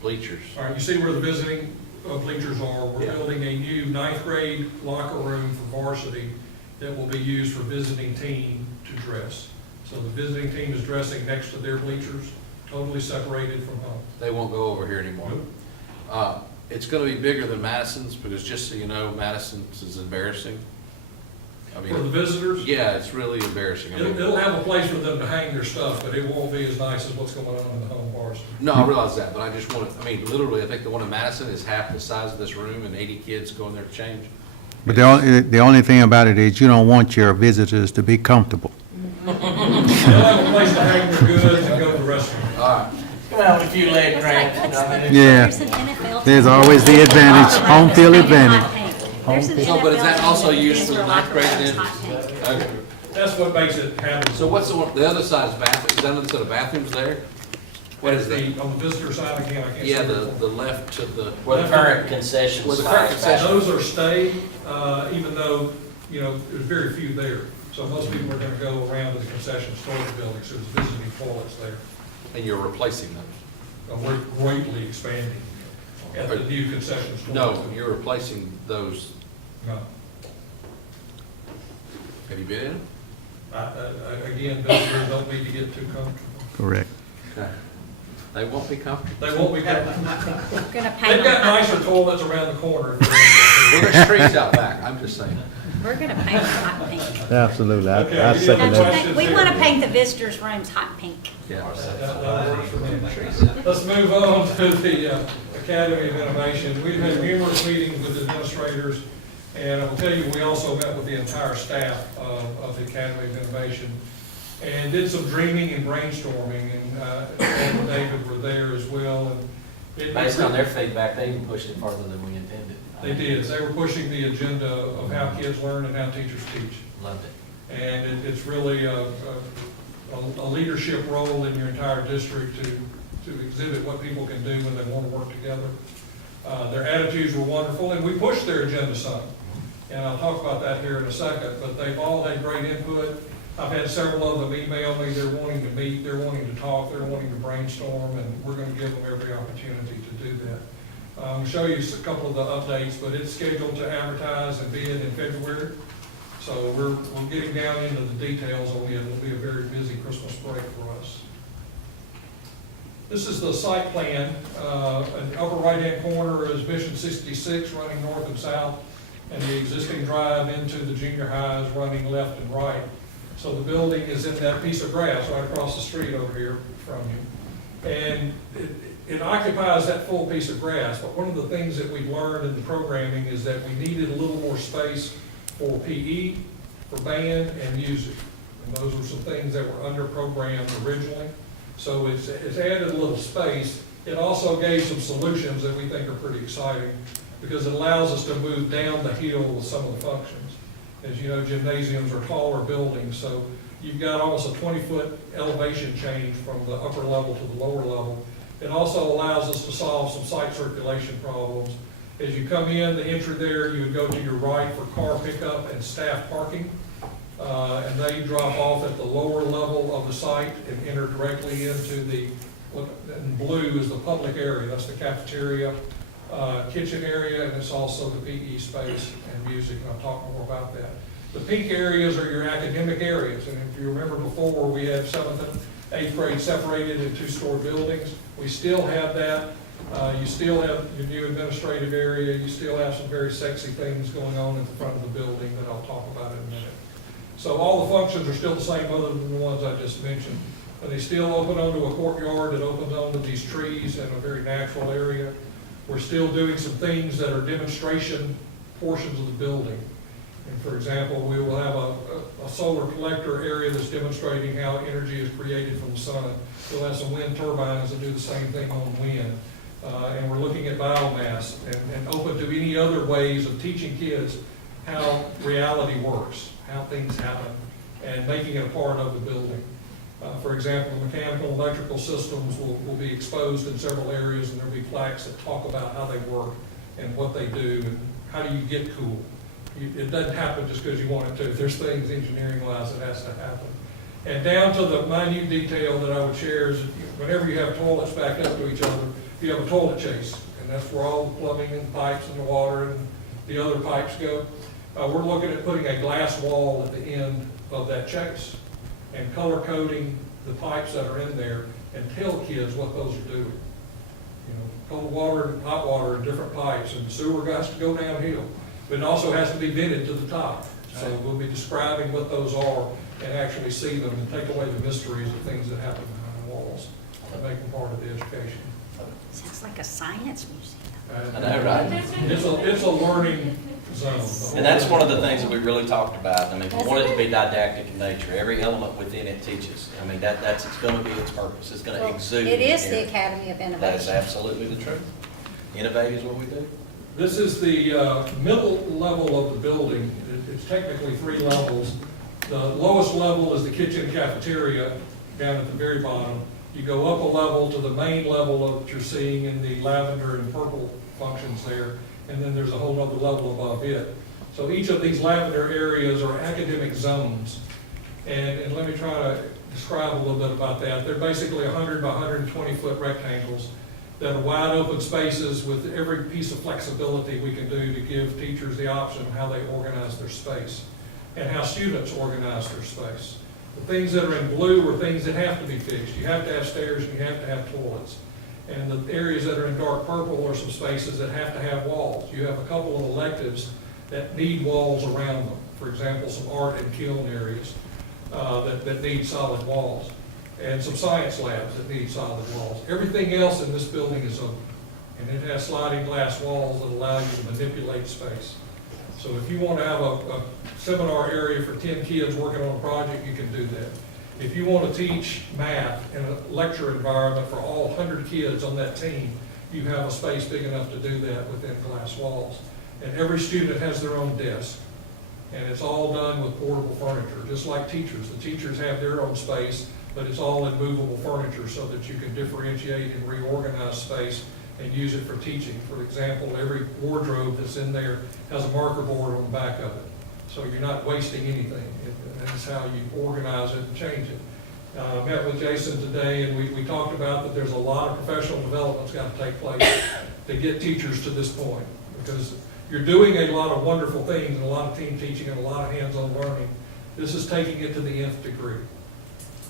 bleachers? All right, you see where the visiting bleachers are. We're Yeah. building a new 9th grade locker room for varsity that will be used for visiting team to dress. So the visiting team is dressing next to their bleachers, totally separated from home. They won't go over here anymore. It's gonna be bigger than Madison's, because just so you know, Madison's is embarrassing. I For the mean, visitors, yeah, it's really embarrassing. I mean, it'll have a place for them to hang their stuff, but it won't be as nice as what's going on in the home varsity. no, I realize that, but I just want to, I mean, literally, I think the one in Madison is half the size of this room, and 80 kids go in there to change. But the only thing about it is you don't want your visitors to be comfortable. They'll have a place to hang their goods and go to the restaurant. All right. Come out with a few leg cramps, you know what I mean? Yeah. There's an NFL There's team. always the advantage, home field advantage. There's an So, but is that NFL also team used for the where ninth grade locker then? rooms, hot tank. Okay. That's what makes it happen. So what's the other side is bathroom, is that another set of bathrooms there? What is that? On the visitor side, again, I can't see. Yeah, the left to the, Where the current concession Where the current slides back. concession- Those are stayed, even though you know, there's very few there. So most people are gonna go around to the concession storage building, so there's visiting toilets there. And you're replacing those? We're greatly expanding at the new concession storage. No, building. you're replacing those. No. Have you been in them? Again, visitors don't need to get too comfortable. Correct. Okay. They won't be comfortable. They won't be comfortable. We're gonna They've paint got them, nicer toilets around the corner. Well, there's trees out back, I'm just saying. we're gonna paint them hot pink. Absolutely. Okay, I we did second the Don't you that. think, we wanna paint the visitors' rooms hot pink. Yeah. That works for me. Let's move on to the Academy of Innovation. We've had numerous meetings with administrators, and I will tell you, we also met with the entire staff of the Academy of Innovation and did some dreaming and brainstorming, and Ed and David were there as well. And Based on their feedback, they even pushed it farther than we intended. They did. They were pushing the agenda of how kids learn and how teachers teach. Loved it. And it's really a leadership role in your entire district to exhibit what people can do when they want to work together. Their attitudes were wonderful, and we pushed their agenda some. And I'll talk about that here in a second, but they've all had great input. I've had several of them email me, they're wanting to meet, they're wanting to talk, they're wanting to brainstorm, and we're going to give them every opportunity to do that. I'll show you a couple of the updates, but it's scheduled to advertise and bid in February. So we're getting down into the details on it. It'll be a very busy Christmas break for us. This is the site plan. In the upper right-hand corner is Mission 66 running north and south, and the existing drive into the junior high is running left and right. So the building is in that piece of grass right across the street over here from you. And it occupies that full piece of grass, but one of the things that we've learned in the programming is that we needed a little more space for PE, for band, and music. And those were some things that were under-programmed originally. So it's added a little space. It also gave some solutions that we think are pretty exciting because it allows us to move down the hill with some of the functions. As you know, gymnasiums are taller buildings, so you've got almost a 20-foot elevation change from the upper level to the lower level. It also allows us to solve some site circulation problems. As you come in, the entry there, you would go to your right for car pickup and staff parking. And they drop off at the lower level of the site and enter directly into the, what in blue is the public area. That's the cafeteria, kitchen area, and it's also the PE space and music, and I'll talk more about that. The pink areas are your academic areas, and if you remember before, we had 7th and 8th grade separated in 2-story buildings. We still have that. You still have your new administrative area. You still have some very sexy things going on at the front of the building that I'll talk about in a minute. So all the functions are still the same other than the ones I just mentioned. But they still open onto a courtyard that opens onto these trees in a very natural area. We're still doing some things that are demonstration portions of the building. And for example, we will have a solar collector area that's demonstrating how energy is created from the sun. We'll have some wind turbines that do the same thing on wind. And we're looking at biomass and open to any other ways of teaching kids how reality works, how things happen, and making it a part of the building. For example, the mechanical and electrical systems will be exposed in several areas, and there'll be plaques that talk about how they work and what they do and how do you get cool. It doesn't happen just because you want it to. There's things engineering-wise that has to happen. And down to the minute detail that I would share is whenever you have toilets backed up to each other, you have a toilet chase, and that's where all the plumbing and pipes and the water and the other pipes go. We're looking at putting a glass wall at the end of that chase and color coding the pipes that are in there and tell kids what those are doing. You know, cold water and hot water in different pipes, and the sewer has to go downhill. But it also has to be vented to the top. So we'll be describing what those are and actually see them and take away the mysteries of things that happen behind the walls and make them part of the education. Sounds like a science museum. I know, right? It's a learning zone. And that's one of the things that we really talked about. I mean, we want it to be didactic in nature. Every element within it teaches. I mean, it's going to be its purpose. It's going to exude. It is the energy. Academy of Innovation. That is absolutely the truth. Innovate is what we do. This is the middle level of the building. It's technically 3 levels. The lowest level is the kitchen cafeteria down at the very bottom. You go up a level to the main level of what you're seeing in the lavender and purple functions there, and then there's a whole other level above it. So each of these lavender areas are academic zones. And let me try to describe a little bit about that. They're basically 100 by 120 foot rectangles that are wide open spaces with every piece of flexibility we can do to give teachers the option of how they organize their space and how students organize their space. The things that are in blue are things that have to be fixed. You have to have stairs and you have to have toilets. And the areas that are in dark purple are some spaces that have to have walls. You have a couple of electives that need walls around them. For example, some art and kiln areas that need solid walls. And some science labs that need solid walls. Everything else in this building is open. And it has sliding glass walls that allow you to manipulate space. So if you want to have a seminar area for 10 kids working on a project, you can do that. If you want to teach math in a lecture environment for all 100 kids on that team, you have a space big enough to do that within glass walls. And every student has their own desk. And it's all done with portable furniture, just like teachers. The teachers have their own space, but it's all in movable furniture so that you can differentiate and reorganize space and use it for teaching. For example, every wardrobe that's in there has a marker board on the back of it. So you're not wasting anything. That's how you organize it and change it. I met with Jason today and we talked about that there's a lot of professional development that's got to take place to get teachers to this point. Because you're doing a lot of wonderful things and a lot of team teaching and a lot of hands-on learning. This is taking it to the nth degree.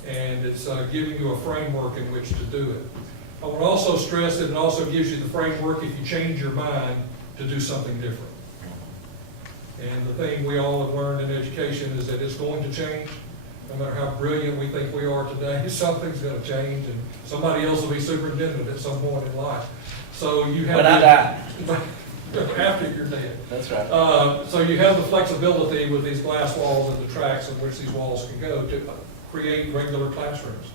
And it's giving you a framework in which to do it. I would also stress that it also gives you the framework if you change your mind to do something different. And the thing we all have learned in education is that it's going to change. No matter how brilliant we think we are today, something's going to change and somebody else will be superintendent at some point in life. So you have When I die. after you're dead. That's right. So you have the flexibility with these glass walls and the tracks in which these walls can go to create regular classrooms.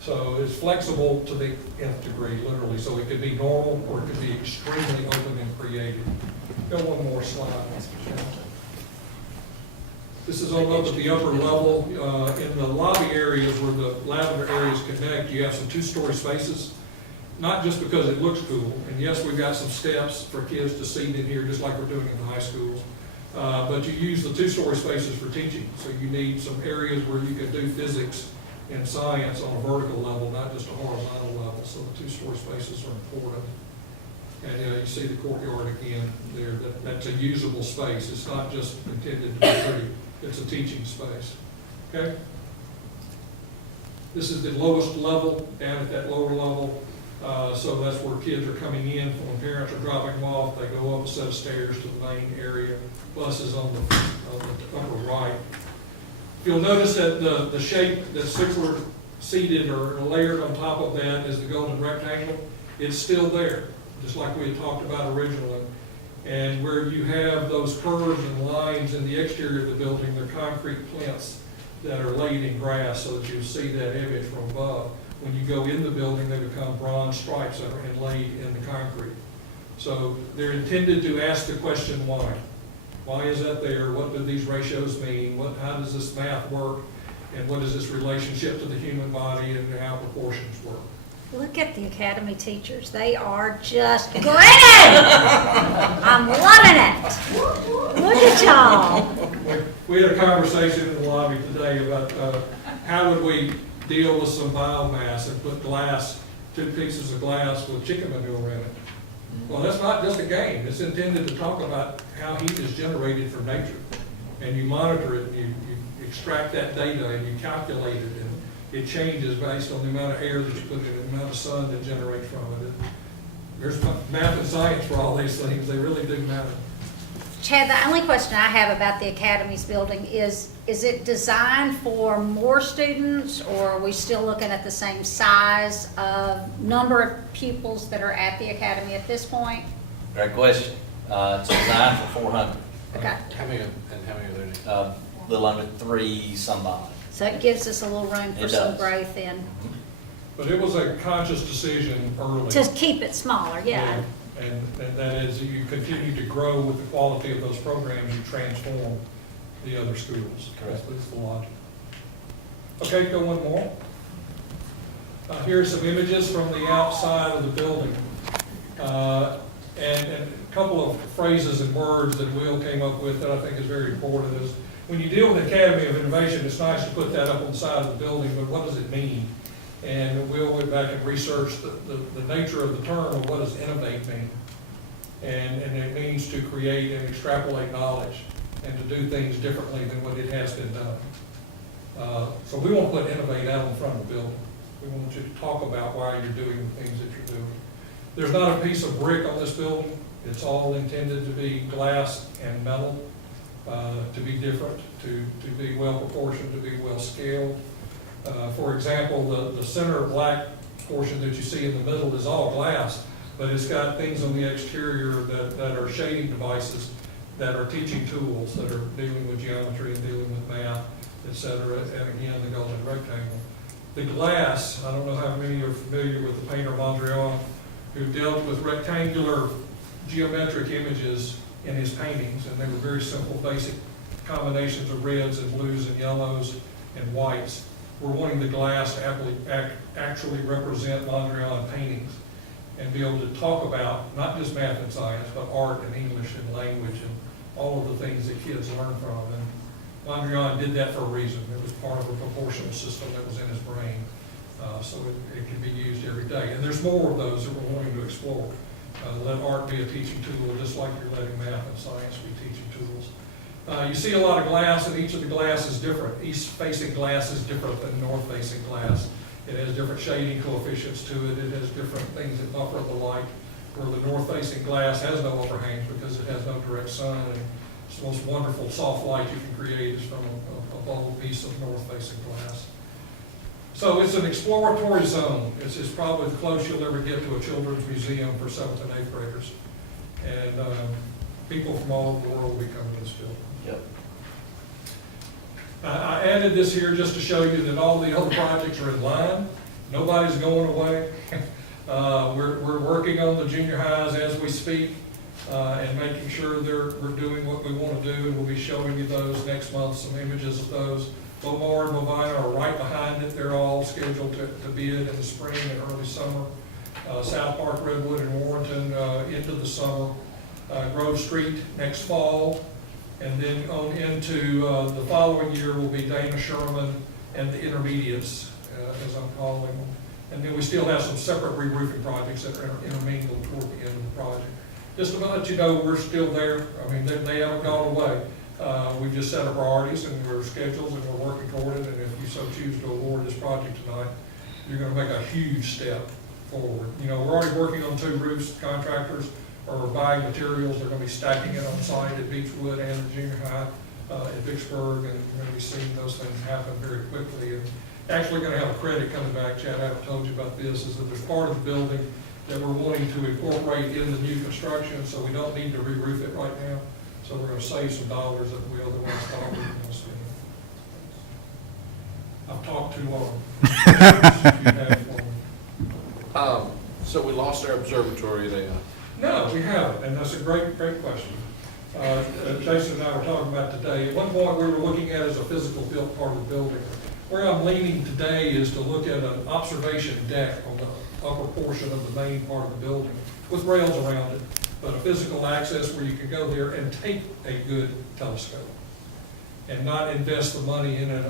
So it's flexible to the nth degree, literally. So it could be normal or it could be extremely open and creative. Go one more slide. This is all up at the upper level. In the lobby areas where the lavender areas connect, you have some two-story spaces. Not just because it looks cool, and yes, we've got some steps for kids to seat in here, just like we're doing in the high schools. But you use the two-story spaces for teaching, so you need some areas where you can do physics and science on a vertical level, not just a horizontal level. So the two-story spaces are important. And you see the courtyard again there. That's a usable space. It's not just intended to be pretty. It's a teaching space. Okay. This is the lowest level, down at that lower level. So that's where kids are coming in. When parents are dropping them off, they go up a set of stairs to the main area. Buses on the upper right. You'll notice that the shape that's super seated or layered on top of that is the golden rectangle. It's still there, just like we had talked about originally. And where you have those curves and lines in the exterior of the building, they're concrete plinths that are laid in grass so that you see that image from above. When you go in the building, they become bronze stripes that are inlaid in the concrete. So they're intended to ask the question, why? Why is that there? What do these ratios mean? How does this math work? And what is this relationship to the human body and how proportions work? Look at the academy teachers. They are just grinning. I'm loving it. Look at y'all. We had a conversation in the lobby today about how would we deal with some biomass and put two pieces of glass with chicken manure in it. Well, that's not just a game. It's intended to talk about how heat is generated from nature. And you monitor it, and you extract that data, and you calculate it, and it changes based on the amount of air that you put in it, the amount of sun that generates from it. There's math and science for all these things. They really do matter. Chad, the only question I have about the Academy's building is it designed for more students, or are we still looking at the same size of number of pupils that are at the Academy at this point? Great question. It's designed for 400. Okay. How many are there? A little under 3 some odd. So it gives us a little room for It some does. growth in, But it was a conscious decision early. to keep it smaller, yeah. And that is, you continue to grow with the quality of those programs, you transform the other schools. Correct. That's the logic. Okay, go one more. Here's some images from the outside of the building. And a couple of phrases and words that Will came up with that I think is very important is, when you deal with Academy of Innovation, it's nice to put that up on the side of the building, but what does it mean? And Will went back and researched the nature of the term of what does innovate mean. And it means to create and extrapolate knowledge and to do things differently than what it has been done. So we won't put innovate out in front of the building. We want you to talk about why you're doing the things that you're doing. There's not a piece of brick on this building. It's all intended to be glass and metal, to be different, to be well proportioned, to be well scaled. For example, the center black portion that you see in the middle is all glass, but it's got things on the exterior that are shading devices, that are teaching tools, that are dealing with geometry and dealing with math, et cetera, and again, the golden rectangle. The glass, I don't know how many are familiar with the painter Mondrian, who dealt with rectangular geometric images in his paintings, and they were very simple, basic combinations of reds and blues and yellows and whites. We're wanting the glass to actually represent Mondrian paintings and be able to talk about not just math and science, but art and English and language and all of the things that kids learn from. And Mondrian did that for a reason. It was part of a proportional system that was in his brain, so it can be used every day. And there's more of those that we're wanting to explore. Let art be a teaching tool, just like you're letting math and science be teaching tools. You see a lot of glass, and each of the glass is different. East-facing glass is different than north-facing glass. It has different shading coefficients to it. It has different things that buffer the light, where the north-facing glass has no overhangs because it has no direct sun. And it's the most wonderful soft light you can create is from a bold piece of north-facing glass. So it's an exploratory zone. It's probably the closest you'll ever get to a children's museum for 7th and 8th graders. And people from all over the world will be coming to this building. Yep. I added this here just to show you that all the other projects are in line. Nobody's going away. We're working on the junior highs as we speak and making sure we're doing what we want to do, and we'll be showing you those next month, some images of those. Beaumont and Bovina are right behind it. They're all scheduled to bid in the spring and early summer. South Park, Redwood, and Warrenton into the summer. Grove Street next fall. And then on into the following year will be Dana Sherman and the intermediates, as I'm calling them. And then we still have some separate re-roofing projects that are intermingled toward the end of the project. Just to let you know, we're still there. I mean, they haven't gone away. We've just set our priorities and we're scheduled and we're working toward it. And if you so choose to award this project tonight, you're going to make a huge step forward. You know, we're already working on 2 roofs. Contractors are buying materials. They're going to be stacking it on site at Beechwood and the junior high at Vicksburg, and you're going to be seeing those things happen very quickly. And actually going to have a credit coming back. Chad, I haven't told you about this, is that there's part of the building that we're wanting to incorporate in the new construction, so we don't need to re-roof it right now. So we're going to save some dollars that we otherwise thought we were going to spend. I've talked too long. You have for me. So we lost our observatory there. No, we haven't, and that's a great question. Jason and I were talking about today. At one point, we were looking at it as a physical built part of the building. Where I'm leaning today is to look at an observation deck on the upper portion of the main part of the building with rails around it, but a physical access where you can go there and take a good telescope and not invest the money in an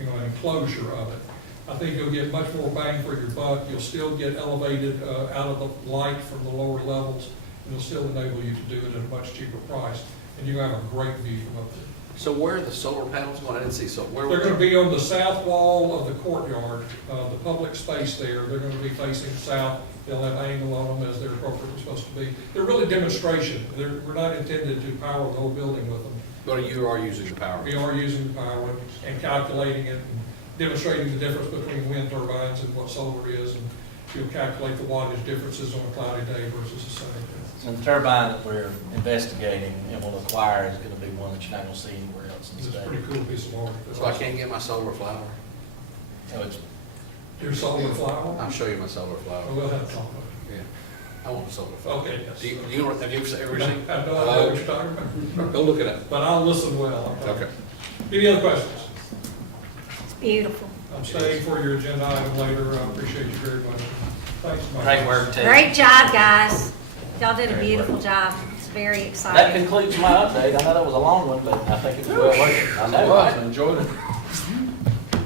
enclosure of it. I think you'll get much more bang for your buck. You'll still get elevated out of the light from the lower levels. It'll still enable you to do it at a much cheaper price, and you have a great view from up there. So where are the solar panels going? I didn't see, so where They're were going to be on the south wall of the courtyard, the public space there. They're going to be facing south. They'll have angle on them as they're appropriately supposed to be. They're really demonstration. We're not intended to power the whole building with them. But you are using the power? We are using the power and calculating it and demonstrating the difference between wind turbines and what solar is. And you'll calculate the wattage differences on a cloudy day versus a sunny day. And the turbine that we're investigating and will acquire is going to be one that you're not going to see anywhere else in the It's a state. pretty cool piece of art. So I can't get my solar flower? So it's Your solar flower? I'll show you my solar flower. We'll have to talk about it. Yeah, I want a solar flower. Okay, yes. Do you have you ever seen? I have no idea what you're talking about, Go look it up. but I'll listen well. Okay. Any other questions? It's beautiful. I'm staying for your agenda item later. I appreciate you very much. Thanks, Mike. Great work, team. Great job, guys. Y'all did a beautiful job. It's very That exciting. concludes my update. I know that was a long one, but I think it was well worth it. I know, I right? enjoyed it.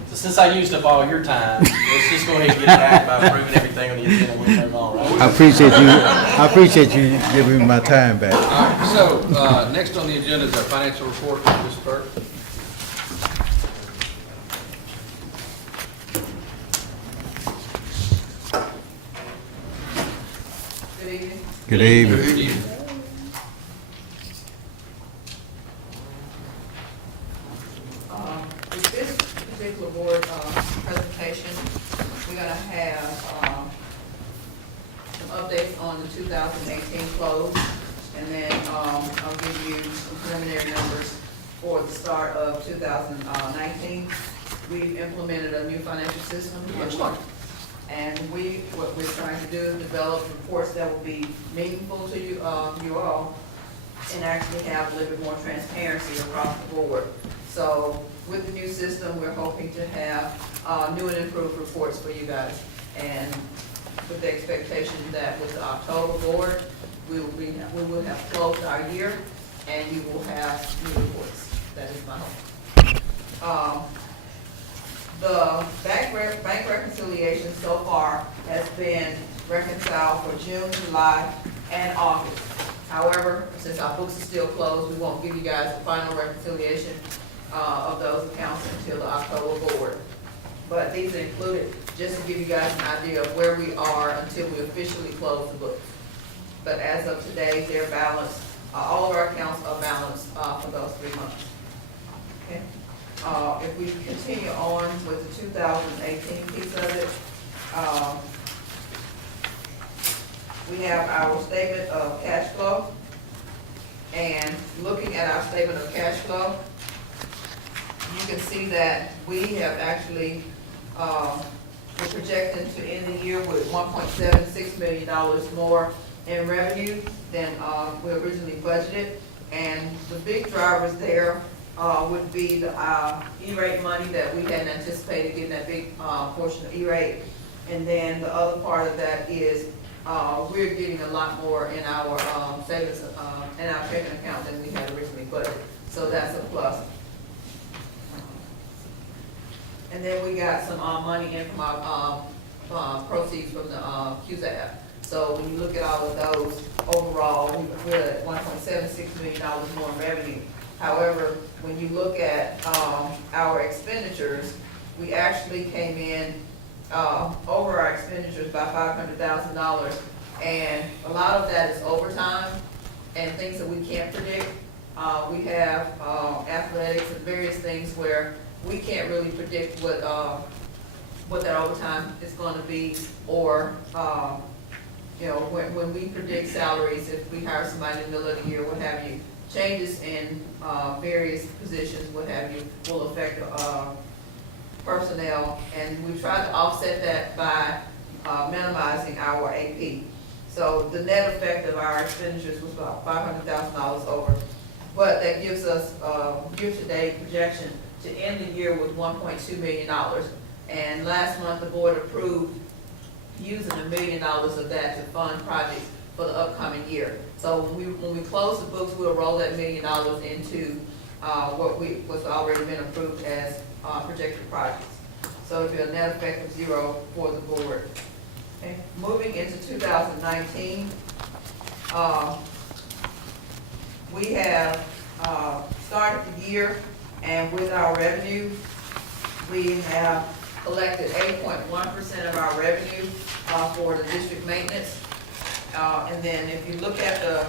So since I used up all your time, let's just go ahead and get it back by approving everything on the agenda and we'll move on, right? I appreciate you giving me my time back. All right, so, next on the agenda is our financial report from Ms. Burke. Good evening. Good evening. Good evening. With this particular board presentation, we're gonna have some updates on the 2018 close, and then I'll give you some preliminary numbers for the start of 2019. We've implemented a new financial system. And what we're trying to do is develop reports that will be meaningful to you, you all, and actually have a little bit more transparency across the board. So with the new system, we're hoping to have new and improved reports for you guys. And with the expectation that with the October board, we will have closed our year and you will have new reports. That is my hope. The bank reconciliation so far has been reconciled for June, July, and August. However, since our books are still closed, we won't give you guys the final reconciliation of those accounts until the October board. But these are included just to give you guys an idea of where we are until we officially close the books. But as of today, they're balanced. All of our accounts are balanced for those 3 months. Okay. If we continue on with the 2018 piece of it, we have our statement of cash flow. And looking at our statement of cash flow, you can see that we have actually, we're projecting to end the year with $1.76 million more in revenue than we originally budgeted. And the big drivers there would be the E-rate money that we hadn't anticipated getting that big portion of E-rate. And then the other part of that is we're getting a lot more in our savings, in our checking account than we had originally budgeted. So that's a plus. And then we got some money in from our proceeds from the QZAP. So when you look at all of those, overall, we're at $1.76 million more in revenue. However, when you look at our expenditures, we actually came in over our expenditures by $500,000, and a lot of that is overtime and things that we can't predict. We have athletics and various things where we can't really predict what that overtime is going to be, or you know, when we predict salaries, if we hire somebody in the middle of the year, what have you, changes in various positions, what have you, will affect personnel, and we tried to offset that by minimizing our AP. So the net effect of our expenditures was about $500,000 over, but that gives us year-to-date projection to end the year with $1.2 million. And last month, the board approved using $1 million of that to fund projects for the upcoming year. So when we close the books, we'll roll that $1 million into what's already been approved as projected projects. So it'll be a net effect of 0 for the board. Okay. Moving into 2019, we have started the year, and with our revenue, we have collected 8.1% of our revenue for the district maintenance. And then if you look at the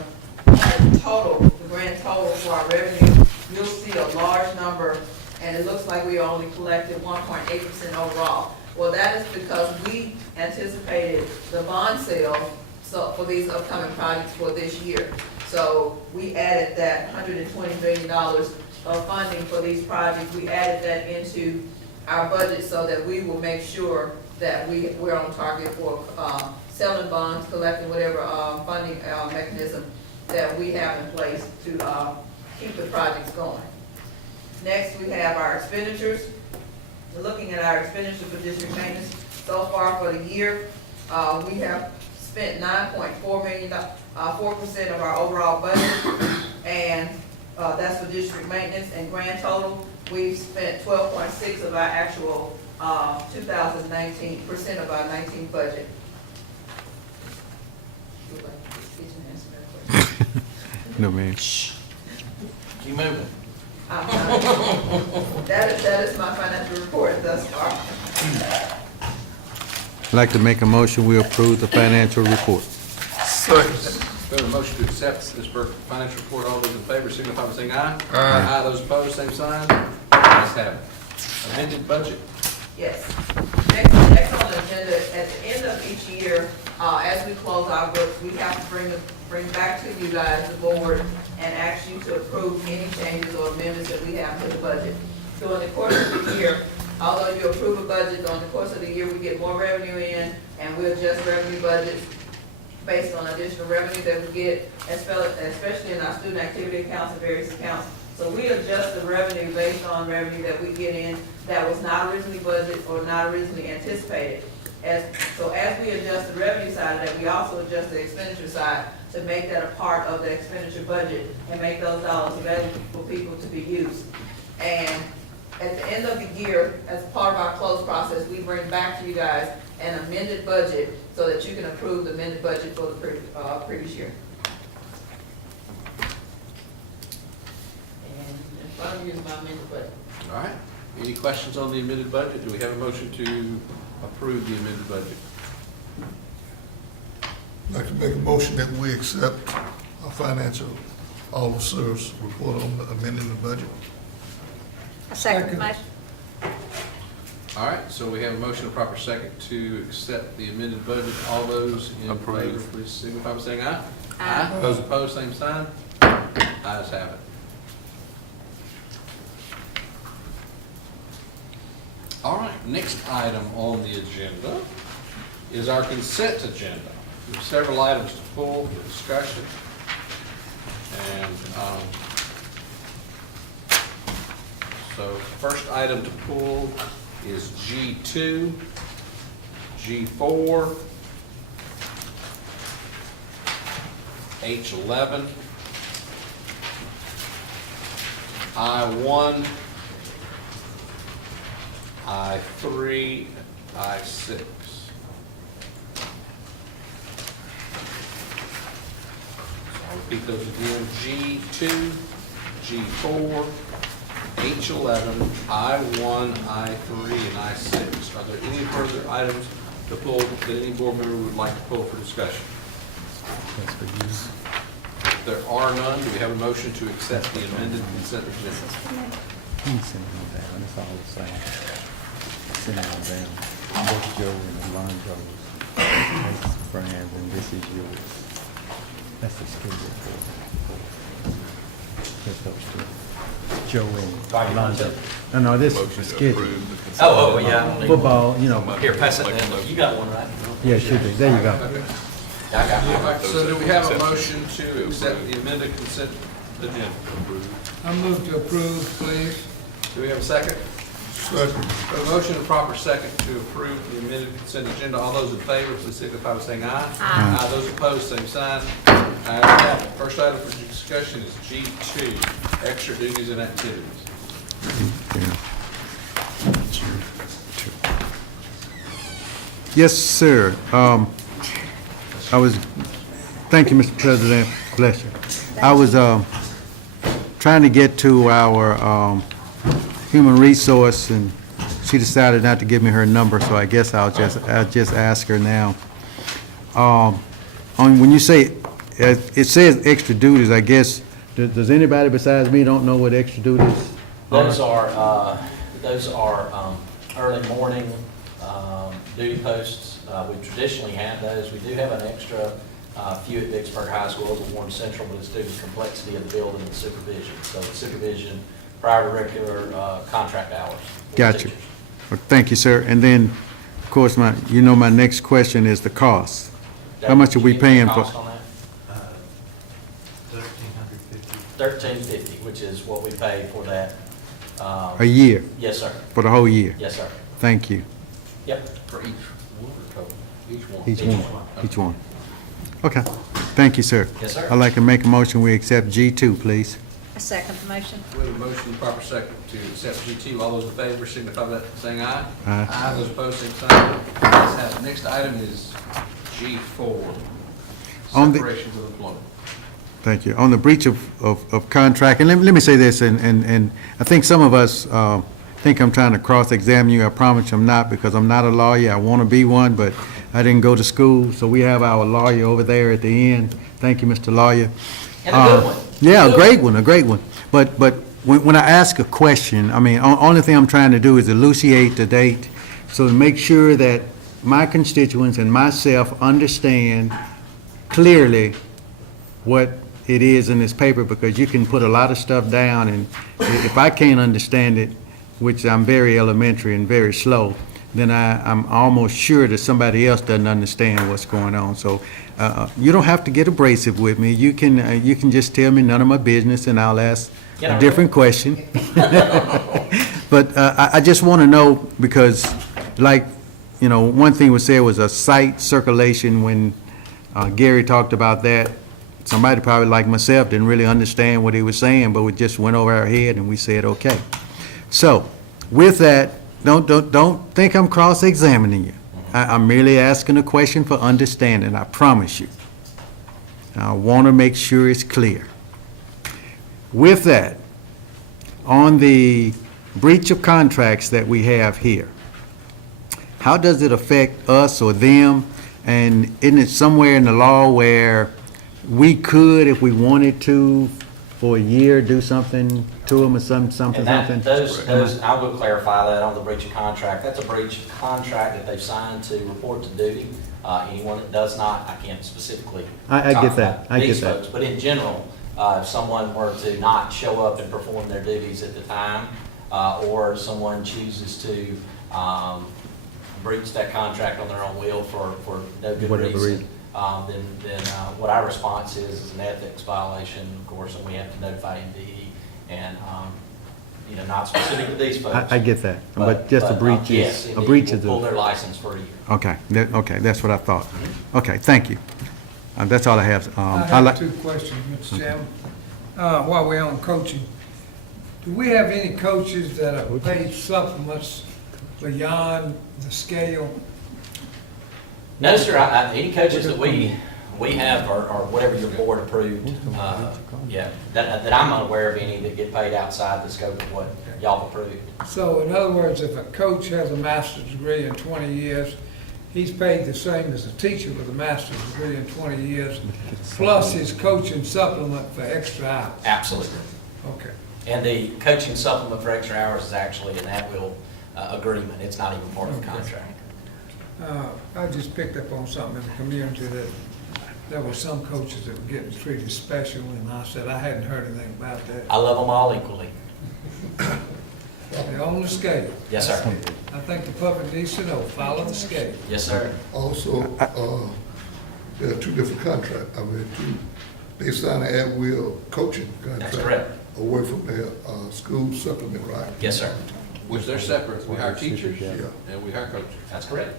total, the grand total for our revenue, you'll see a large number, and it looks like we only collected 1.8% overall. Well, that is because we anticipated the bond sale for these upcoming projects for this year. So we added that $120 million of funding for these projects. We added that into our budget so that we will make sure that we're on target for selling bonds, collecting whatever funding mechanism that we have in place to keep the projects going. Next, we have our expenditures. looking at our expenditure for district maintenance, so far for the year, we have spent $9.4 million, 4% of our overall budget, and that's for district maintenance. And grand total, we've spent 12.6 of our actual 2019 percent of our 19 budget. Would like to just get you an answer to that question. No, man. Keep moving. That is my financial report thus far. I'd like to make a motion, we approve the financial report. Second. We have a motion to accept this financial report. All those in favor signify by saying aye. Aye. Those opposed, same sign. Ayes have it. Amended budget. Yes. Next on the agenda, at the end of each year, as we close our books, we have to bring back to you guys, the board, and ask you to approve any changes or amendments that we have to the budget. During the course of the year, although you approve a budget, during the course of the year, we get more revenue in, and we adjust revenue budgets based on additional revenue that we get, especially in our student activity accounts and various accounts. So we adjust the revenue based on revenue that we get in that was not originally budgeted or not originally anticipated. So as we adjust the revenue side of that, we also adjust the expenditure side to make that a part of the expenditure budget and make those dollars available for people to be used. And at the end of the year, as part of our close process, we bring back to you guys an amended budget so that you can approve the amended budget for the previous year. And in front of you is my amended budget. All right. Any questions on the amended budget? Do we have a motion to approve the amended budget? I'd like to make a motion that we accept our financial officer's report on amending the budget. A second motion. All right, so we have a motion, a proper second, to accept the amended budget. All those in favor, please signify by saying aye. Aye. Those opposed, same sign. Ayes have it. All right, next item on the agenda is our consent agenda. We have several items to pull for discussion. And so first item to pull is G2, G4, H11, I1, I3, I6. I'll repeat those again. G2, G4, H11, I1, I3, and I6. Are there any further items to pull that any board member would like to pull for discussion? That's for you. If there are none, do we have a motion to accept the amended consent agenda? Send them all down, it's all the same. Send them all down. That's Joe and Alonzo's. That's Brian's, and this is yours. That's the school report. That's those two. Joe and Alonzo. No, this is the schedule. Oh, yeah. I don't need one. Football, you know, Here, pass it down. You got one, right? yeah, it should be. There you go. I got All one. right, so do we have a motion to accept the amended consent agenda? I move to approve, please. Do we have a second? Second. A motion and proper second to approve the amended consent agenda. All those in favor, please signify by saying aye. Aye. Those opposed, same sign. Ayes have it. First item for discussion is G2, extra duties and activities. Yes, sir. Thank you, Mr. President. Bless you. I was trying to get to our human resource, and she decided not to give me her number, so I guess I'll just ask her now. When you say, it says extra duties, I guess, does anybody besides me don't know what extra duties are? Those are early morning duty posts. We traditionally have those. We do have an extra few at Vicksburg High School, over Warren Central, but it's due to the complexity of the building and supervision. So it's supervision prior to regular contract hours. Gotcha. Well, thank you, sir. And then, of course, my next question is the cost. How much are we paying for? $1,350. $1,350, which is what we pay for that A year, Yes, sir. for the whole year? Yes, sir. Thank you. Yep. For each one or total? Each one? Each Each one, one. each one. Okay, thank you, sir. Yes, sir. I'd like to make a motion, we accept G2, please. I second the motion. We have a motion, proper second, to accept G2. All those in favor signify by saying aye. Aye. Those opposed, same sign. Ayes have it. Next item is G4, On the- separations of employment. Thank you. On the breach of contract, and let me say this, and I think some of us think I'm trying to cross-examine you. I promise I'm not, because I'm not a lawyer. I want to be one, but I didn't go to school. So we have our lawyer over there at the end. Thank you, Mr. Lawyer. And a good one. Yeah, Good a great one, a great one. But when I ask a question, I mean, only thing I'm trying to do is elucidate the date, so to make sure that my constituents and myself understand clearly what it is in this paper, because you can put a lot of stuff down, and if I can't understand it, which I'm very elementary and very slow, then I'm almost sure that somebody else doesn't understand what's going on. So you don't have to get abrasive with me. You can just tell me none of my business, and I'll ask Yeah, a different question. But I just want to know, because, like, one thing was said was a site circulation. When Gary talked about that, somebody probably like myself didn't really understand what he was saying, but it just went over our head, and we said, okay. So, with that, don't think I'm cross-examining you. I'm merely asking a question for understanding, I promise you. I want to make sure it's clear. With that, on the breach of contracts that we have here, how does it affect us or them? And isn't it somewhere in the law where we could, if we wanted to, for a year, do something to them or something? And that, those, I will clarify that on the breach of contract. That's a breach of contract that they've signed to report to duty. Anyone that does not, I can't specifically I talk get that. about I get these that. folks. But in general, if someone were to not show up and perform their duties at the time, or someone chooses to breach that contract on their own will for no good Whatever reason, then what our response is an ethics violation, of course, and we have to notify MDE, and, not specific to these folks. I get that, but just a breach Yes, is, a MDE breach will is pull a, their license for a year. okay, that's what I thought. Okay, thank you. That's all I have. I I have like, two questions, Mr. Chairman. While we're on coaching, do we have any coaches that are paid supplements beyond the scale? No, sir, any coaches that we have or whatever your board approved, that I'm unaware of any that get paid outside the scope of what y'all approved. So in other words, if a coach has a master's degree in 20 years, he's paid the same as a teacher with a master's degree in 20 years, plus his coaching supplement for extra hours? Absolutely. Okay. And the coaching supplement for extra hours is actually an at-will agreement. It's not even part of the contract. I just picked up on something in the community that there were some coaches that were getting treated special, and I said I hadn't heard anything about that. I love them all equally. They're on the scale. Yes, sir. I think the public needs to know, follow the scale. Yes, sir. Also, there are two different contracts. I mean, they sign an at-will coaching contract. That's correct. Away from their school supplement, right? Yes, sir. Which they're separate. We hire teachers Yeah. and we hire coaches. That's correct.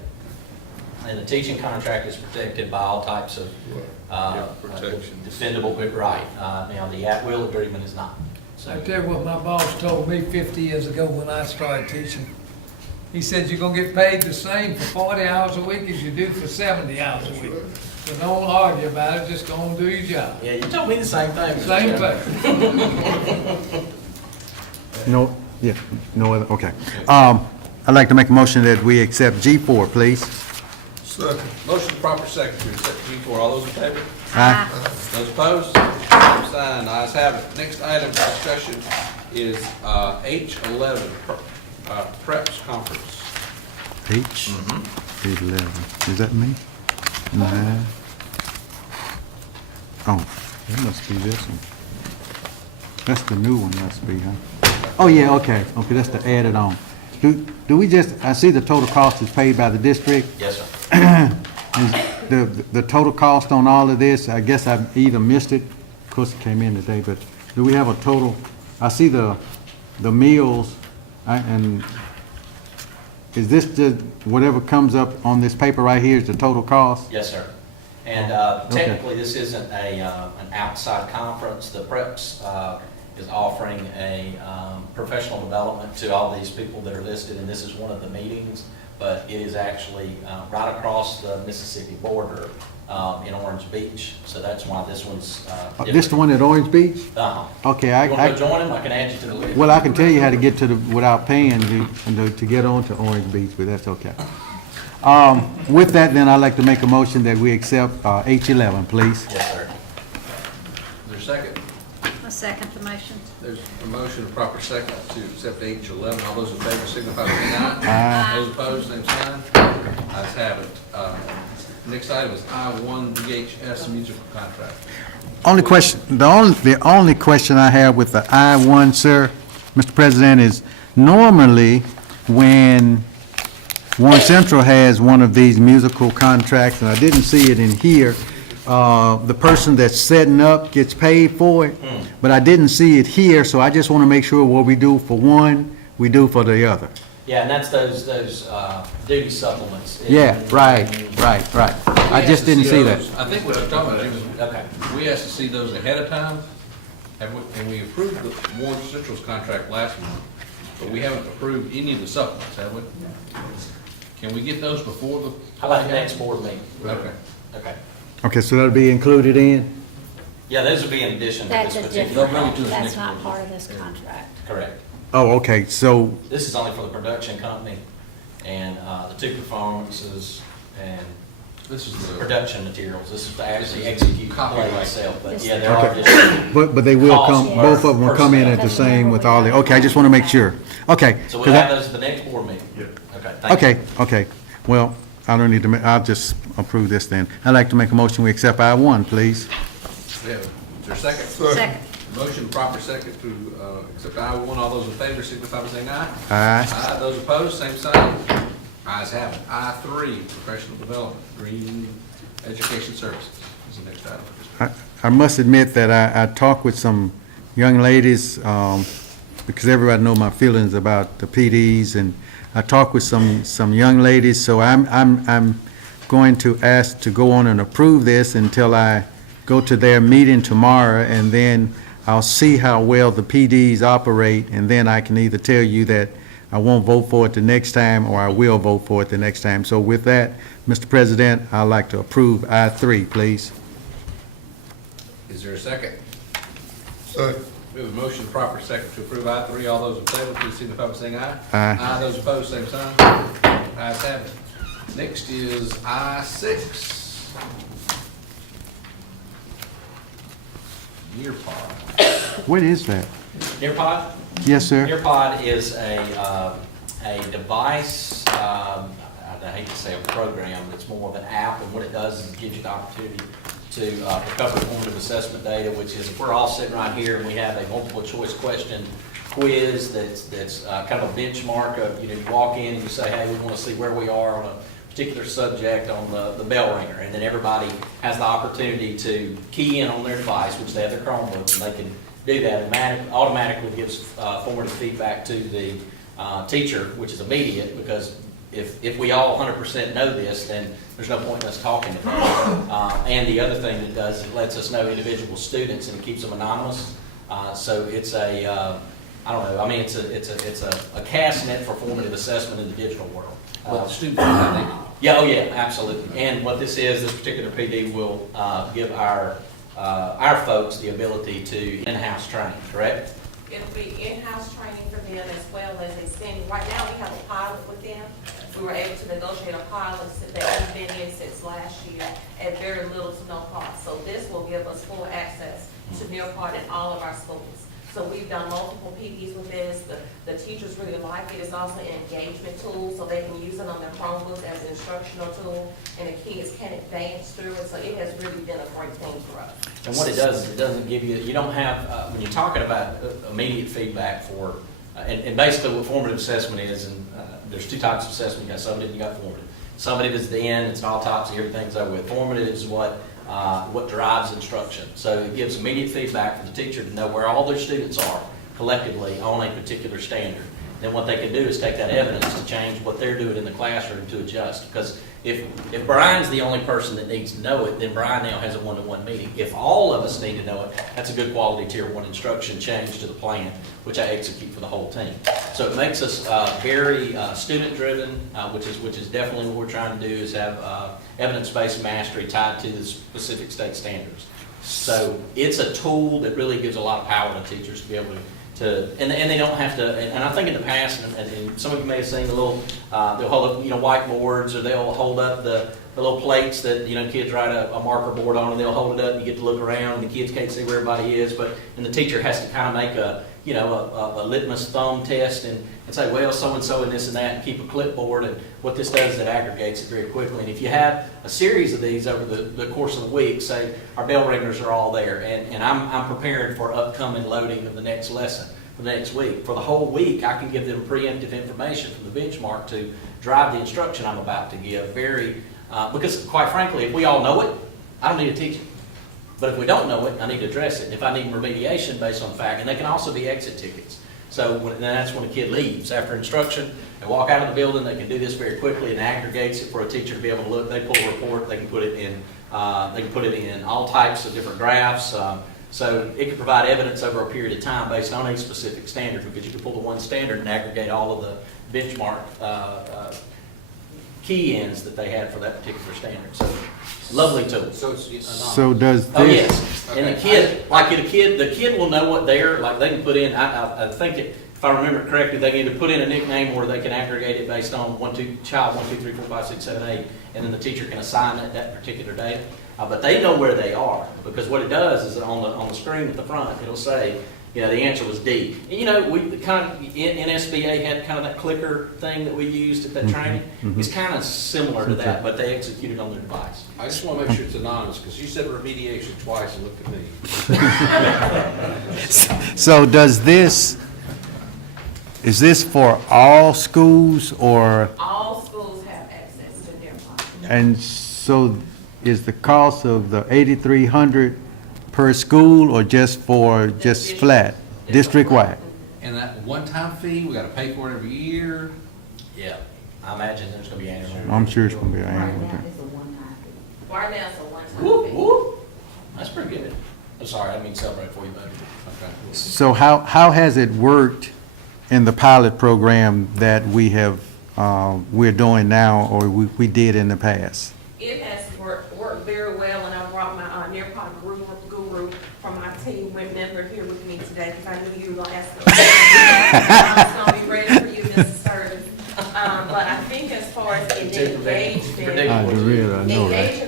And the teaching contract is protected by all types of Protections. defendable right. Now, the at-will agreement is not. I So, tell you what my boss told me 50 years ago when I started teaching. He said, you're gonna get paid the same for 40 hours a week as you do for 70 hours a week. So don't argue about it, just go and do your job. yeah, you told me the same thing. Mr. Same Chairman. thing. no, yeah, no other, okay. I'd like to make a motion that we accept G4, please. Second. Motion proper second to accept G4. All those in favor? Aye. Those opposed? Same sign. Ayes have it. Next item for discussion is H11, PREPS conference. H11, is that me? Nine. Oh, that must be this one. That's the new one, must be, huh? Oh, yeah, okay, that's the added on. Do we just, I see the total cost is paid by the district. Yes, sir. Is the total cost on all of this, I guess I either missed it, of course it came in today, but do we have a total? I see the the meals, and is this the, whatever comes up on this paper right here is the total cost? Yes, sir. And Okay. technically, this isn't an outside conference. The Preps is offering a professional development to all these people that are listed, and this is one of the meetings, but it is actually right across the Mississippi border in Orange Beach, so that's why this one's This the one at Orange Beach? Uh-huh. Okay, You want to go join them? I can add you to the list. well, I can tell you how to get to the, without paying to get on to Orange Beach, but that's okay. With that, then I'd like to make a motion that we accept H11, please. Yes, sir. Is there a second? A second the motion. There's a motion, a proper second to accept H11. All those in favor signify by saying aye. Aye. Those opposed, same sign. Ayes have it. Next item is I-1 VHS musical contract. Only question, the only question I have with the I-1, sir, Mr. President, is normally when Warren Central has one of these musical contracts, and I didn't see it in here, the person that's setting up gets paid for it, but I didn't see it here, so I just want to make sure what we do for one, we do for the other. Yeah, and that's those duty supplements. Yeah, right. I just didn't see that. I think what I'm talking about is, Okay. we asked to see those ahead of time, and we approved the Warren Central's contract last month, but we haven't approved any of the supplements, have we? Can we get those before the? How about the next board meeting? Okay. Okay. Okay, so that'll be included in? Yeah, those would be in addition to That's this a particular. different, to the that's next not one. part of this contract. Correct. Oh, okay, so, This is only for the production company and the two performances and This is the. production materials. This is to actually execute the play Copyright. itself, but This yeah, is- there are Okay. additional. but they will come, Cost both of them will come in at the personnel. same with all the, okay, I just want to make sure. Okay. So 'cause we'll I- have those at the next board meeting? Yeah. Okay, thank you. Okay. Well, I don't need to, I'll just approve this then. I'd like to make a motion, we accept I-1, please. Yeah. Is there a second? Second. Motion, proper second to accept I-1. All those in favor signify by saying aye. Aye. Aye. Those opposed, same sign. Ayes have it. I-3, professional development, Green Education Services is the next item for this. I must admit that I talked with some young ladies, because everybody know my feelings about the PDs, and I talked with some young ladies, so I'm going to ask to go on and approve this until I go to their meeting tomorrow, and then I'll see how well the PDs operate, and then I can either tell you that I won't vote for it the next time, or I will vote for it the next time. So with that, Mr. President, I'd like to approve I-3, please. Is there a second? Second. We have a motion, proper second to approve I-3. All those in favor, please signify by saying aye. Aye. Aye. Those opposed, same sign. Ayes have it. Next is I-6. Nearpod. What is that? Nearpod? Yes, sir. Nearpod is a device, I hate to say a program, but it's more of an app, and what it does is it gives you the opportunity to recover formative assessment data, which is, if we're all sitting right here and we have a multiple choice question quiz that's kind of a benchmark of, you walk in and you say, hey, we want to see where we are on a particular subject on the bell ringer, and then everybody has the opportunity to key in on their device, which they have their Chromebook, and they can do that. It automatically gives formative feedback to the teacher, which is immediate, because if we all 100% know this, then there's no point in us talking about it. And the other thing it does, it lets us know individual students and it keeps them anonymous. So it's I don't know, I mean, it's a cast net for formative assessment in the digital world. Well, the students, I think. Yeah, oh yeah, absolutely. And what this particular PD will give our folks the ability to in-house train, correct? It'll be in-house training for them as well as extending. Right now, we have a pilot with them. We were able to negotiate a pilot that has been in since last year at very little to no cost. So this will give us full access to Nearpod in all of our schools. So we've done multiple PDs with this. The teachers really like it. It's also an engagement tool, so they can use it on their Chromebook as an instructional tool, and the kids can advance through it. So it has really been a great thing for us. And what it does is it doesn't give you don't have, when you're talking about immediate feedback for, and basically what formative assessment is, and there's two types of assessment. You got summative and you got formative. Summative is the end, it's an autopsy, everything's over with. Formative is what drives instruction. So it gives immediate feedback for the teacher to know where all their students are collectively on a particular standard. Then what they can do is take that evidence to change what they're doing in the classroom to adjust. Because if Brian's the only person that needs to know it, then Brian now has a one-to-one meeting. If all of us need to know it, that's a good quality tier 1 instruction change to the plan, which I execute for the whole team. So it makes us very student-driven, which is definitely what we're trying to do, is have evidence-based mastery tied to the specific state standards. So it's a tool that really gives a lot of power to teachers to be able to, and they don't have to, and I think in the past, and some of you may have seen the little, they'll hold up, whiteboards, or they'll hold up the little plates that, kids write a marker board on, and they'll hold it up, and you get to look around, and the kids can't see where everybody is, and the teacher has to kind of make a litmus thumb test and say, well, so-and-so and this and that, and keep a clipboard, and what this does is it aggregates it very quickly. And if you have a series of these over the course of the week, say our bell ringers are all there, and I'm preparing for upcoming loading of the next lesson for the next week. For the whole week, I can give them preemptive information from the benchmark to drive the instruction I'm about to give because quite frankly, if we all know it, I don't need to teach it. But if we don't know it, I need to address it. And if I need remediation based on fact, and they can also be exit tickets. So then that's when a kid leaves after instruction. They walk out of the building. They can do this very quickly and aggregates it for a teacher to be able to look. They pull a report. They can put it in. They can put it in all types of different graphs. So it can provide evidence over a period of time based on a specific standard, because you can pull the one standard and aggregate all of the benchmark key ends that they had for that particular standard. So lovely tool. So it's anonymous. So does this? Oh, yes. And the Okay. kid will know what they can put in, I think if I remember correctly, they can either put in a nickname or they can aggregate it based on child 1, 2, 3, 4, 5, 6, 7, 8, and then the teacher can assign it that particular day. But they know where they are, because what it does is on the screen at the front, it'll say, the answer was D. And, we kind of, in SBA had kind of that clicker thing that we used at that training. It's kind of similar to that, but they execute it on their device. I just want to make sure it's anonymous, because you said remediation twice and looked at me. So is this for all schools, or? All schools have access to their fund. And so is the cost of the 8,300 per school, or just flat, district-wide? And that one-time fee, we got to pay for it every year. Yeah, I imagine there's going to be annual. I'm sure it's gonna be an Right annual now, thing. it's a one-time fee. Right now, it's a one-time Whoop, fee. whoop. That's pretty good. I'm sorry, I didn't mean to celebrate for you, buddy. Okay. So how has it worked in the pilot program that we're doing now, or we did in the past? It has worked very well, and I brought my Nearpod guru from my team member here with me today, because I knew you were going to ask them. I was going to be ready for you, Mrs. Sturgis. But I think as far as engaging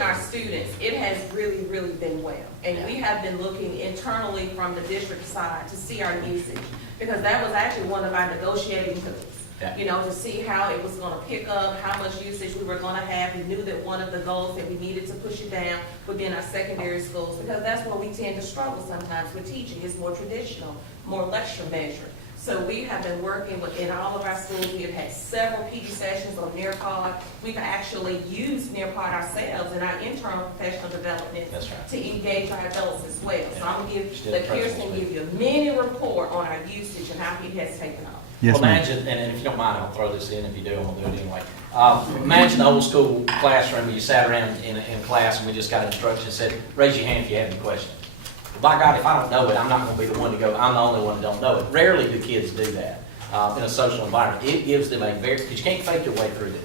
our students, it has really, really been well. And we have been looking internally from the district side to see our usage, because that was actually one of our negotiating tools. Yeah. To see how it was gonna pick up, how much usage we were gonna have. We knew that one of the goals that we needed to push it down would be in our secondary schools, because that's where we tend to struggle sometimes with teaching. It's more traditional, more lecture measured. So we have been working in all of our schools. We have had several PD sessions on Nearpod. We've actually used Nearpod ourselves in our internal professional development. That's right. To engage our adults as well. So I'm gonna Still let present. Kirsten give you a mini report on our usage and how it has taken off. Yes, Well, ma'am. imagine, and if you don't mind, I'll throw this in. If you do, I'm gonna do it anyway. Imagine the old school classroom where you sat around in class and we just got instructions and said, raise your hand if you have any questions. Well, by God, if I don't know it, I'm not gonna be the one to go, I'm the only one that don't know it. Rarely do kids do that in a social environment. It gives them because you can't fake your way through this.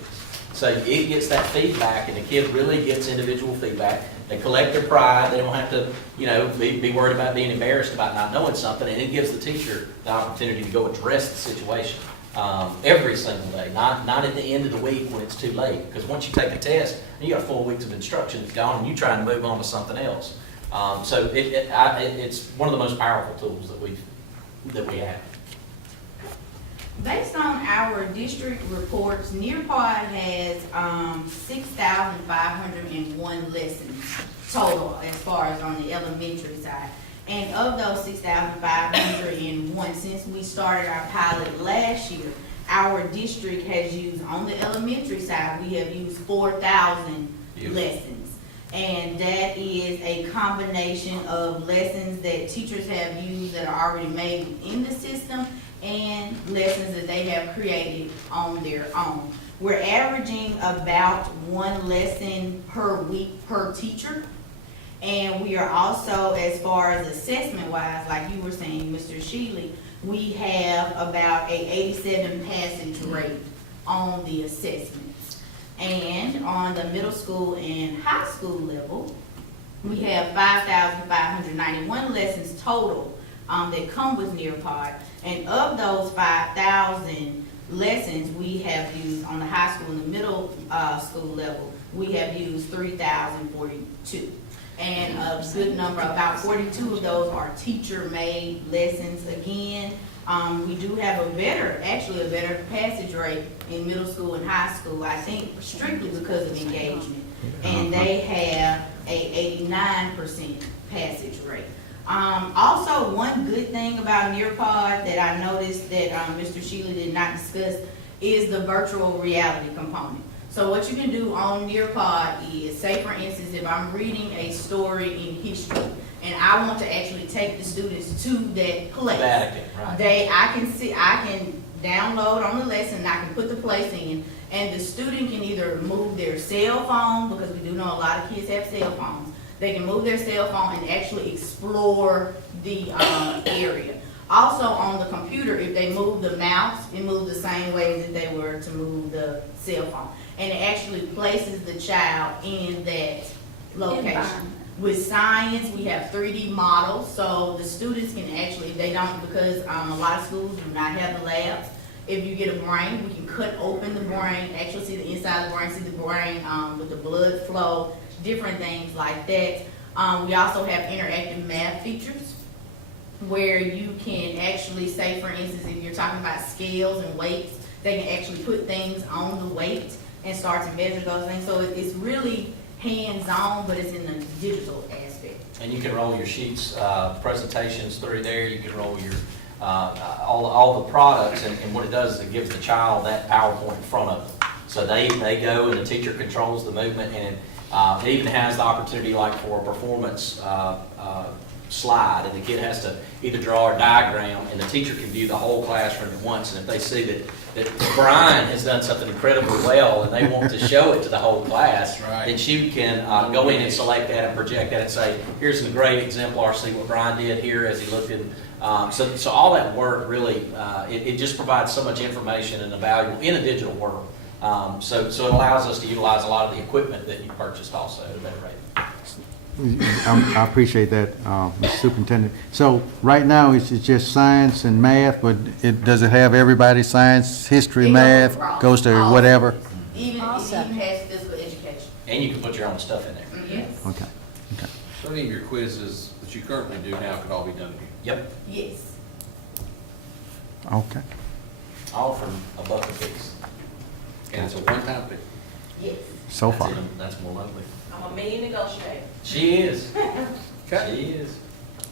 So it gets that feedback, and the kid really gets individual feedback. They collect their pride. They don't have to, be worried about being embarrassed about not knowing something. And it gives the teacher the opportunity to go address the situation every single day, not at the end of the week when it's too late. Because once you take a test, you got 4 weeks of instruction that's gone, and you're trying to move on to something else. So it's one of the most powerful tools that we have. Based on our district reports, Nearpod has 6,501 lessons total as far as on the elementary side. And of those 6,501, since we started our pilot last year, our district has used, on the elementary side, we have used 4,000 lessons. And that is a combination of lessons that teachers have used that are already made in the system and lessons that they have created on their own. We're averaging about one lesson per week per teacher. And we are also, as far as assessment wise, like you were saying, Mr. Shealy, we have about a 87 passage rate on the assessments. And on the middle school and high school level, we have 5,591 lessons total that come with Nearpod. And of those 5,000 lessons we have used on the high school and the middle school level, we have used 3,042. And a good number, about 42 of those are teacher-made lessons. Again, we do have a better passage rate in middle school and high school, I think strictly because of engagement. And they have a 89% passage rate. Also, one good thing about Nearpod that I noticed that Mr. Shealy did not discuss is the virtual reality component. So what you can do on Nearpod is, say for instance, if I'm reading a story in history and I want to actually take the students to that place, Right. I can download on the lesson and I can put the place in, and the student can either move their cell phone, because we do know a lot of kids have cell phones. They can move their cell phone and actually explore the area. Also on the computer, if they move the mouse, it moves the same way that they were to move the cell phone. And it actually places the child in that location. With science, we have 3D models, so the students can actually, they don't, because a lot of schools do not have the labs. If you get a brain, we can cut open the brain, actually see the inside of the brain, see the brain with the blood flow, different things like that. We also have interactive math features where you can actually, say for instance, if you're talking about scales and weights, they can actually put things on the weight and start to measure those things. So it's really hands-on, but it's in the digital aspect. And you can roll your sheets, presentations through there. You can roll your all the products, and what it does is it gives the child that PowerPoint in front of them. So they go, and the teacher controls the movement, and it even has the opportunity, like for a performance slide, and the kid has to either draw a diagram, and the teacher can view the whole classroom at once. And if they see that Brian has done something incredibly well and they want to show it to the whole class, then she can go in and select that and project that and say, here's a great exemplar, see what Brian did here as he looked in. So all that work really, it just provides so much information and a valuable in a digital world. So it allows us to utilize a lot of the equipment that you purchased also at a better rate. I appreciate that, Mr. Superintendent. So right now, it's just science and math, but does it have everybody, science, history, math, goes to whatever? Even has physical education. And you can put your own stuff in there. Yes. Okay. So any of your quizzes that you currently do now could all be done here? Yep. Yes. Okay. All from a buck apiece. And it's a one-time fee? Yes. So far. That's more lovely. I'm a mean negotiator. She is. Okay. She is.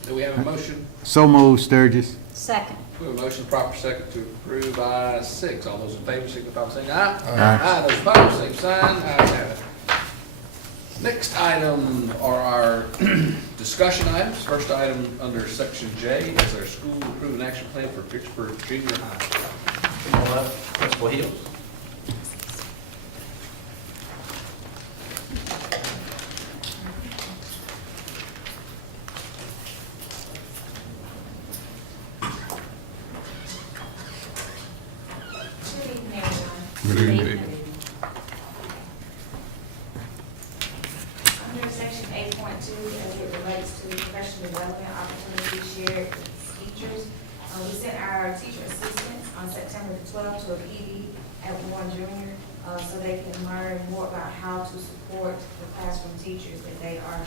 Do we have a motion? So moved, Sturgis. Second. We have a motion, proper second, to approve by 6. All those in favor signify by saying aye. Aye. Those opposed, same sign. Ayes have it. Next item are our discussion items. First item under section J is our school improvement action plan for Vicksburg Junior High. Come on up, Principal Hills. Good evening. Under section 8.2, as it relates to professional development opportunities shared with teachers, we sent our teacher assistants on September the 12th to a PD at Warren Junior, so they can learn more about how to support the classroom teachers that they are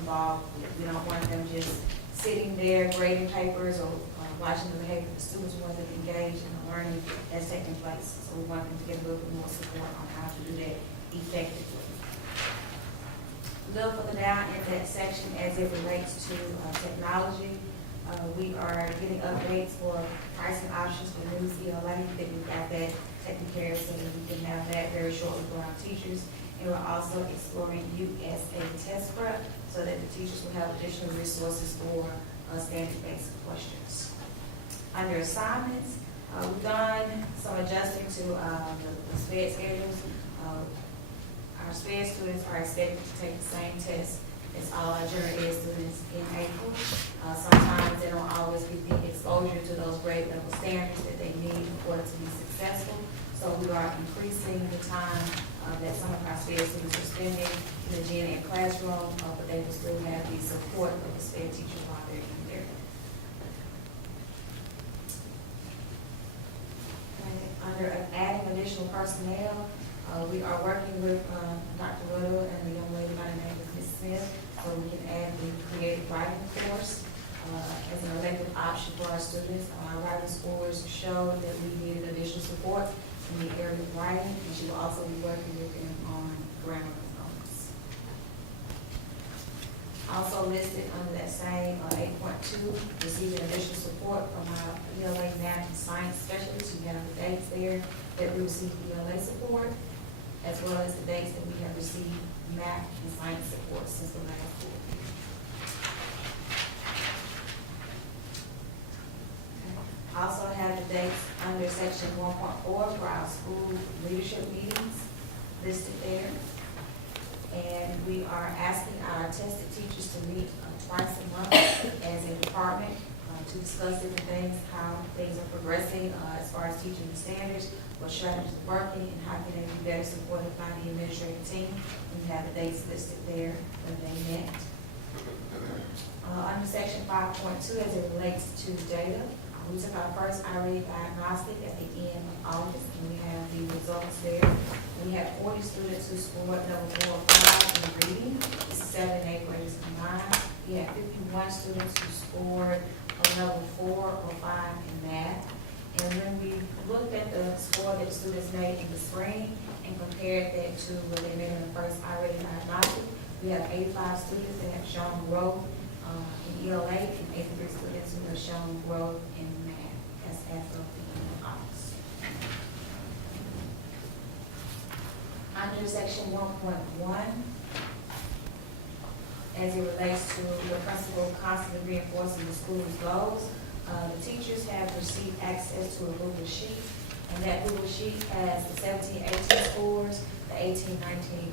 involved with. We don't want them just sitting there grading papers or watching the behavior of the students. We want them engaged in the learning that's taking place. So we want them to get a little bit more support on how to do that effectively. A little further down in that section, as it relates to technology, we are getting updates for pricing options for news ELA. That we've got that taken care of, so that we can have that very shortly for our teachers. And we're also exploring USA test prep so that the teachers will have additional resources for standard-based questions. Under assignments, we've done some adjusting to the SPED schedules. Our SPED students are expected to take the same test as all our general ed students in April. Sometimes they don't always get the exposure to those grade level standards that they need in order to be successful. So we are increasing the time that some of our SPED students are spending in the gen ed classroom, but they will still have the support of the SPED teachers while they're in there. Under adding additional personnel, we are working with Dr. Little and the young lady by the name of Ms. Smith, so we can add the creative writing course as an elective option for our students. Our writing scores showed that we needed additional support in the area of writing, and she will also be working with them on grammar components. Also listed under that same 8.2, receiving additional support from our ELA math and science specialists. You have the dates there that we received ELA support, as well as the dates that we have received math and science support since the last school year. Okay. Also have the dates under section 1.4 for our school leadership meetings listed there. And we are asking our tested teachers to meet twice a month as a department to discuss different things, how things are progressing as far as teaching the standards, what strategies are working, and how can they be better supported by the administrative team. We have the dates listed there when they met. Under section 5.2, as it relates to data, we took our first IRA diagnostic at the end of August, and we have the results there. We had 40 students who scored level 4 or 5 in reading. This is 7 and 8 graders combined. We had 51 students who scored a level 4 or 5 in math. And when we looked at the score that the students made in the spring and compared that to what they made in the first IRA diagnostic, we have 85 students that have shown growth in ELA and 83 students who have shown growth in math as of the end of August. Under section 1.1, as it relates to the principal constantly reinforcing the school's goals, the teachers have received access to a Google Sheet, and that Google Sheet has the 17-18 scores, the 18-19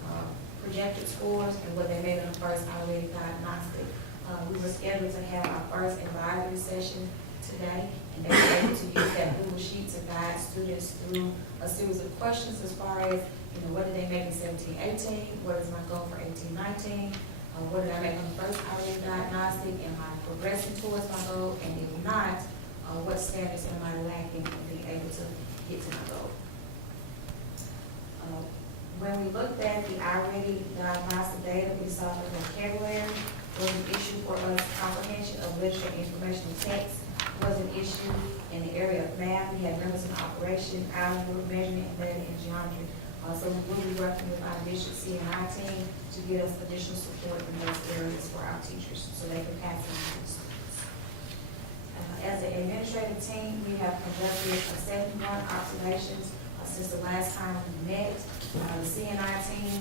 projected scores, and what they made in the first IRA diagnostic. We were scheduled to have our first advisory session today, and they were able to use that Google Sheet to guide students through a series of questions as far as, what did they make in 17-18, what is my goal for 18-19, what did I make on the first IRA diagnostic, am I progressing towards my goal, and if not, what standards am I lacking in being able to get to my goal. When we looked at the IRA diagnostic data, we saw that vocabulary was an issue for us, comprehension of literature and informational text was an issue. In the area of math, we had numbers and operation, algebra, measurement, embedding, and geometry. So we will be working with our district C&I team to get us additional support in those areas for our teachers so they can pass on those students. As an administrative team, we have conducted 71 observations since the last time we met. The C&I team,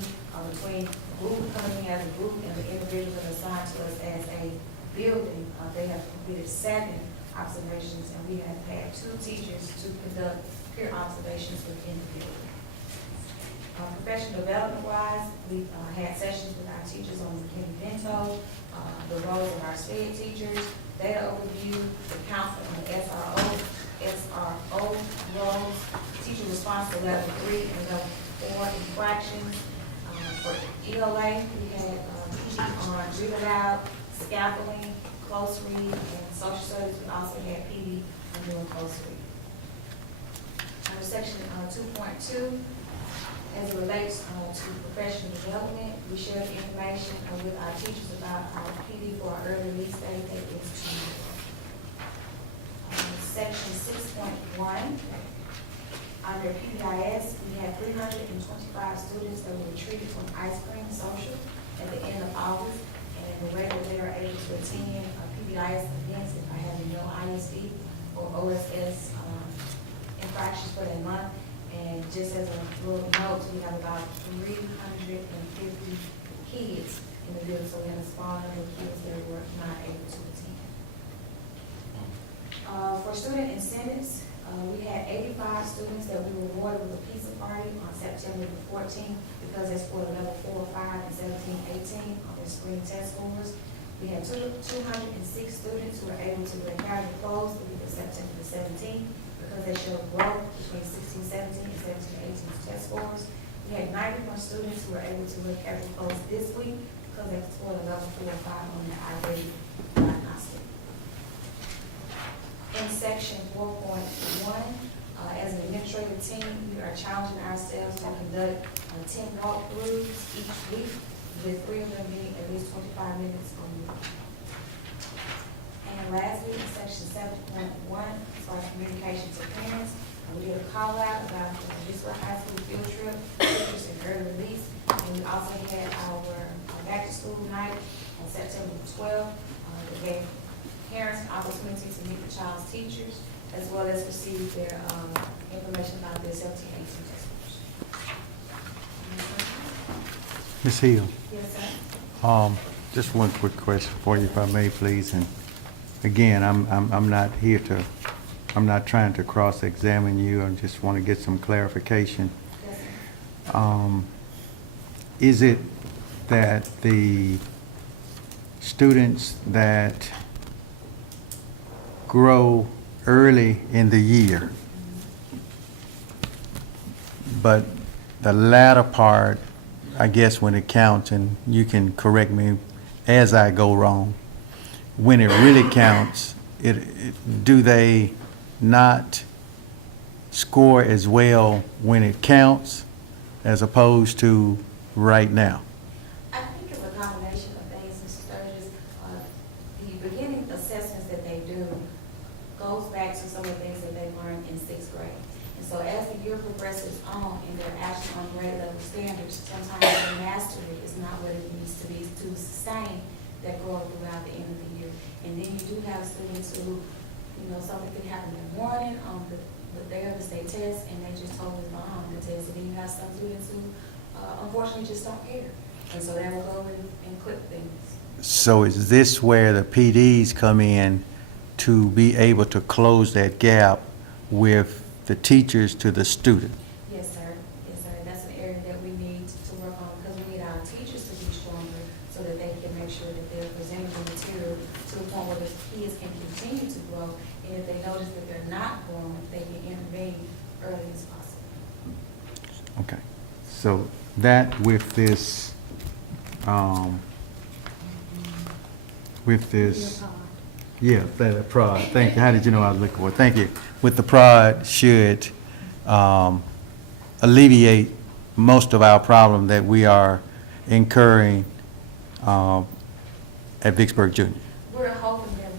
between the group coming in as a group and the individuals that are assigned to us as a building, they have completed 7 observations, and we have had 2 teachers to conduct peer observations within the building. Professional development wise, we had sessions with our teachers on McKinney-Vento, the roles of our SPED teachers, data overview, the counseling on the SRO roles, teacher response to level 3 and level 4 infractions. For ELA, we had teaching on read aloud, scaffolding, close read, and social studies. We also had PD on doing close read. Under section 2.2, as it relates to professional development, we share the information with our teachers about our PD for our early release date that is tomorrow. Section 6.1, under PBIS, we had 325 students that were treated from ice cream social at the end of August, and the way that they are able to attend PBIS events if I have no ISD or OSS infractions for that month And just as a little note, we have about 350 kids in the building, so we have a small number of kids that were not able to attend. For student incentives, we had 85 students that we rewarded with a pizza party on September the 14th because they scored a level 4 or 5 in 17-18 on their spring test scores. We had 206 students who were able to wear casual clothes the week of September the 17th because they showed growth between 16-17 and 17-18 test scores. We had 91 students who were able to wear casual clothes this week because they scored a level 4 or 5 on their I-rated diagnostic. In section 4.1, as an administrative team, we are challenging ourselves to conduct 10 walkthroughs each week, with 3 of them being at least 25 minutes on week. And lastly, in section 7.1, as far as communication to parents, we did a call out about the Vicksburg High School field trip, pictures and early release, and we also had our back to school night on September 12th. That gave parents an opportunity to meet the child's teachers, as well as receive their information about their 17-18 test scores. Ms. Hill, Yes, sir. just one quick question for you, if I may, please. And again, I'm not here to, I'm not trying to cross-examine you. I just want to get some clarification. Yes, sir. Is it that the students that grow early in the year, but the latter part, I guess when it counts, and you can correct me as I go wrong, when it really counts, do they not score as well when it counts as opposed to right now? I think it's a combination of things, Mr. Sturgis. The beginning assessments that they do goes back to some of the things that they learned in 6th grade. And so as the year progresses on and they're actually on grade level standards, sometimes their mastery is not what it needs to be to sustain that growth throughout the end of the year. And then you do have students who, you know, something could happen in the morning on the day of the state test and they just totally bomb on the test. And then you have some students who unfortunately just don't care. And so they will go and clip things. So is this where the PDs come in to be able to close that gap with the teachers to the student? Yes, sir. Yes, sir. That's an area that we need to work on because we need our teachers to be stronger so that they can make sure that they're presenting the material to the point where the kids can continue to grow. And if they notice that they're not growing, they can intervene early as possible. Okay. So that with this, yeah, the prod, thank you. How did you know I was looking for it? Thank you. With the prod should alleviate most of our problem that we are incurring at Vicksburg Junior. We're hoping that it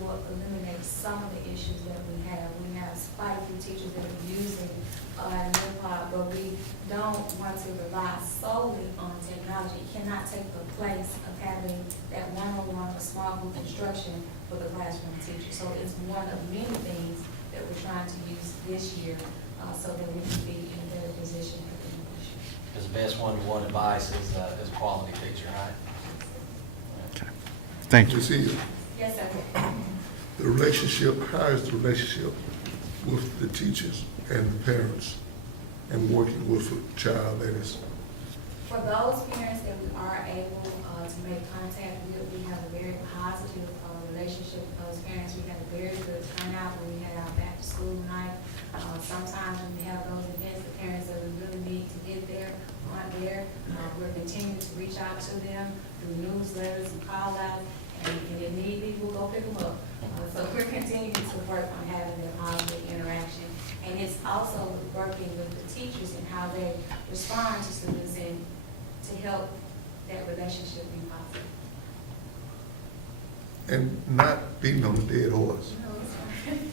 will eliminate some of the issues that we have. We have quite a few teachers that are using Nearpod, but we don't want to rely solely on technology. It cannot take the place of having that one-on-one or small group instruction for the classroom teacher. So it's one of many things that we're trying to use this year so that we can be in a better position for the English. Because the best one-to-one advice is a quality teacher, right? Okay. Thank you. Ms. Hill, Yes, sir. the relationship, how is the relationship with the teachers and the parents and working with a child that is? For those parents that we are able to make contact with, we have a very positive relationship with those parents. We had a very good turnout when we had our back to school night. Sometimes when we have those events, the parents that we really need to get there aren't there. We're continuing to reach out to them through newsletters and call outs, and if need be, we'll go pick them up. So we're continuing to work on having that positive interaction. And it's also working with the teachers and how they respond to students and to help that relationship be positive. And not beating on the dead horse. No, it's fine.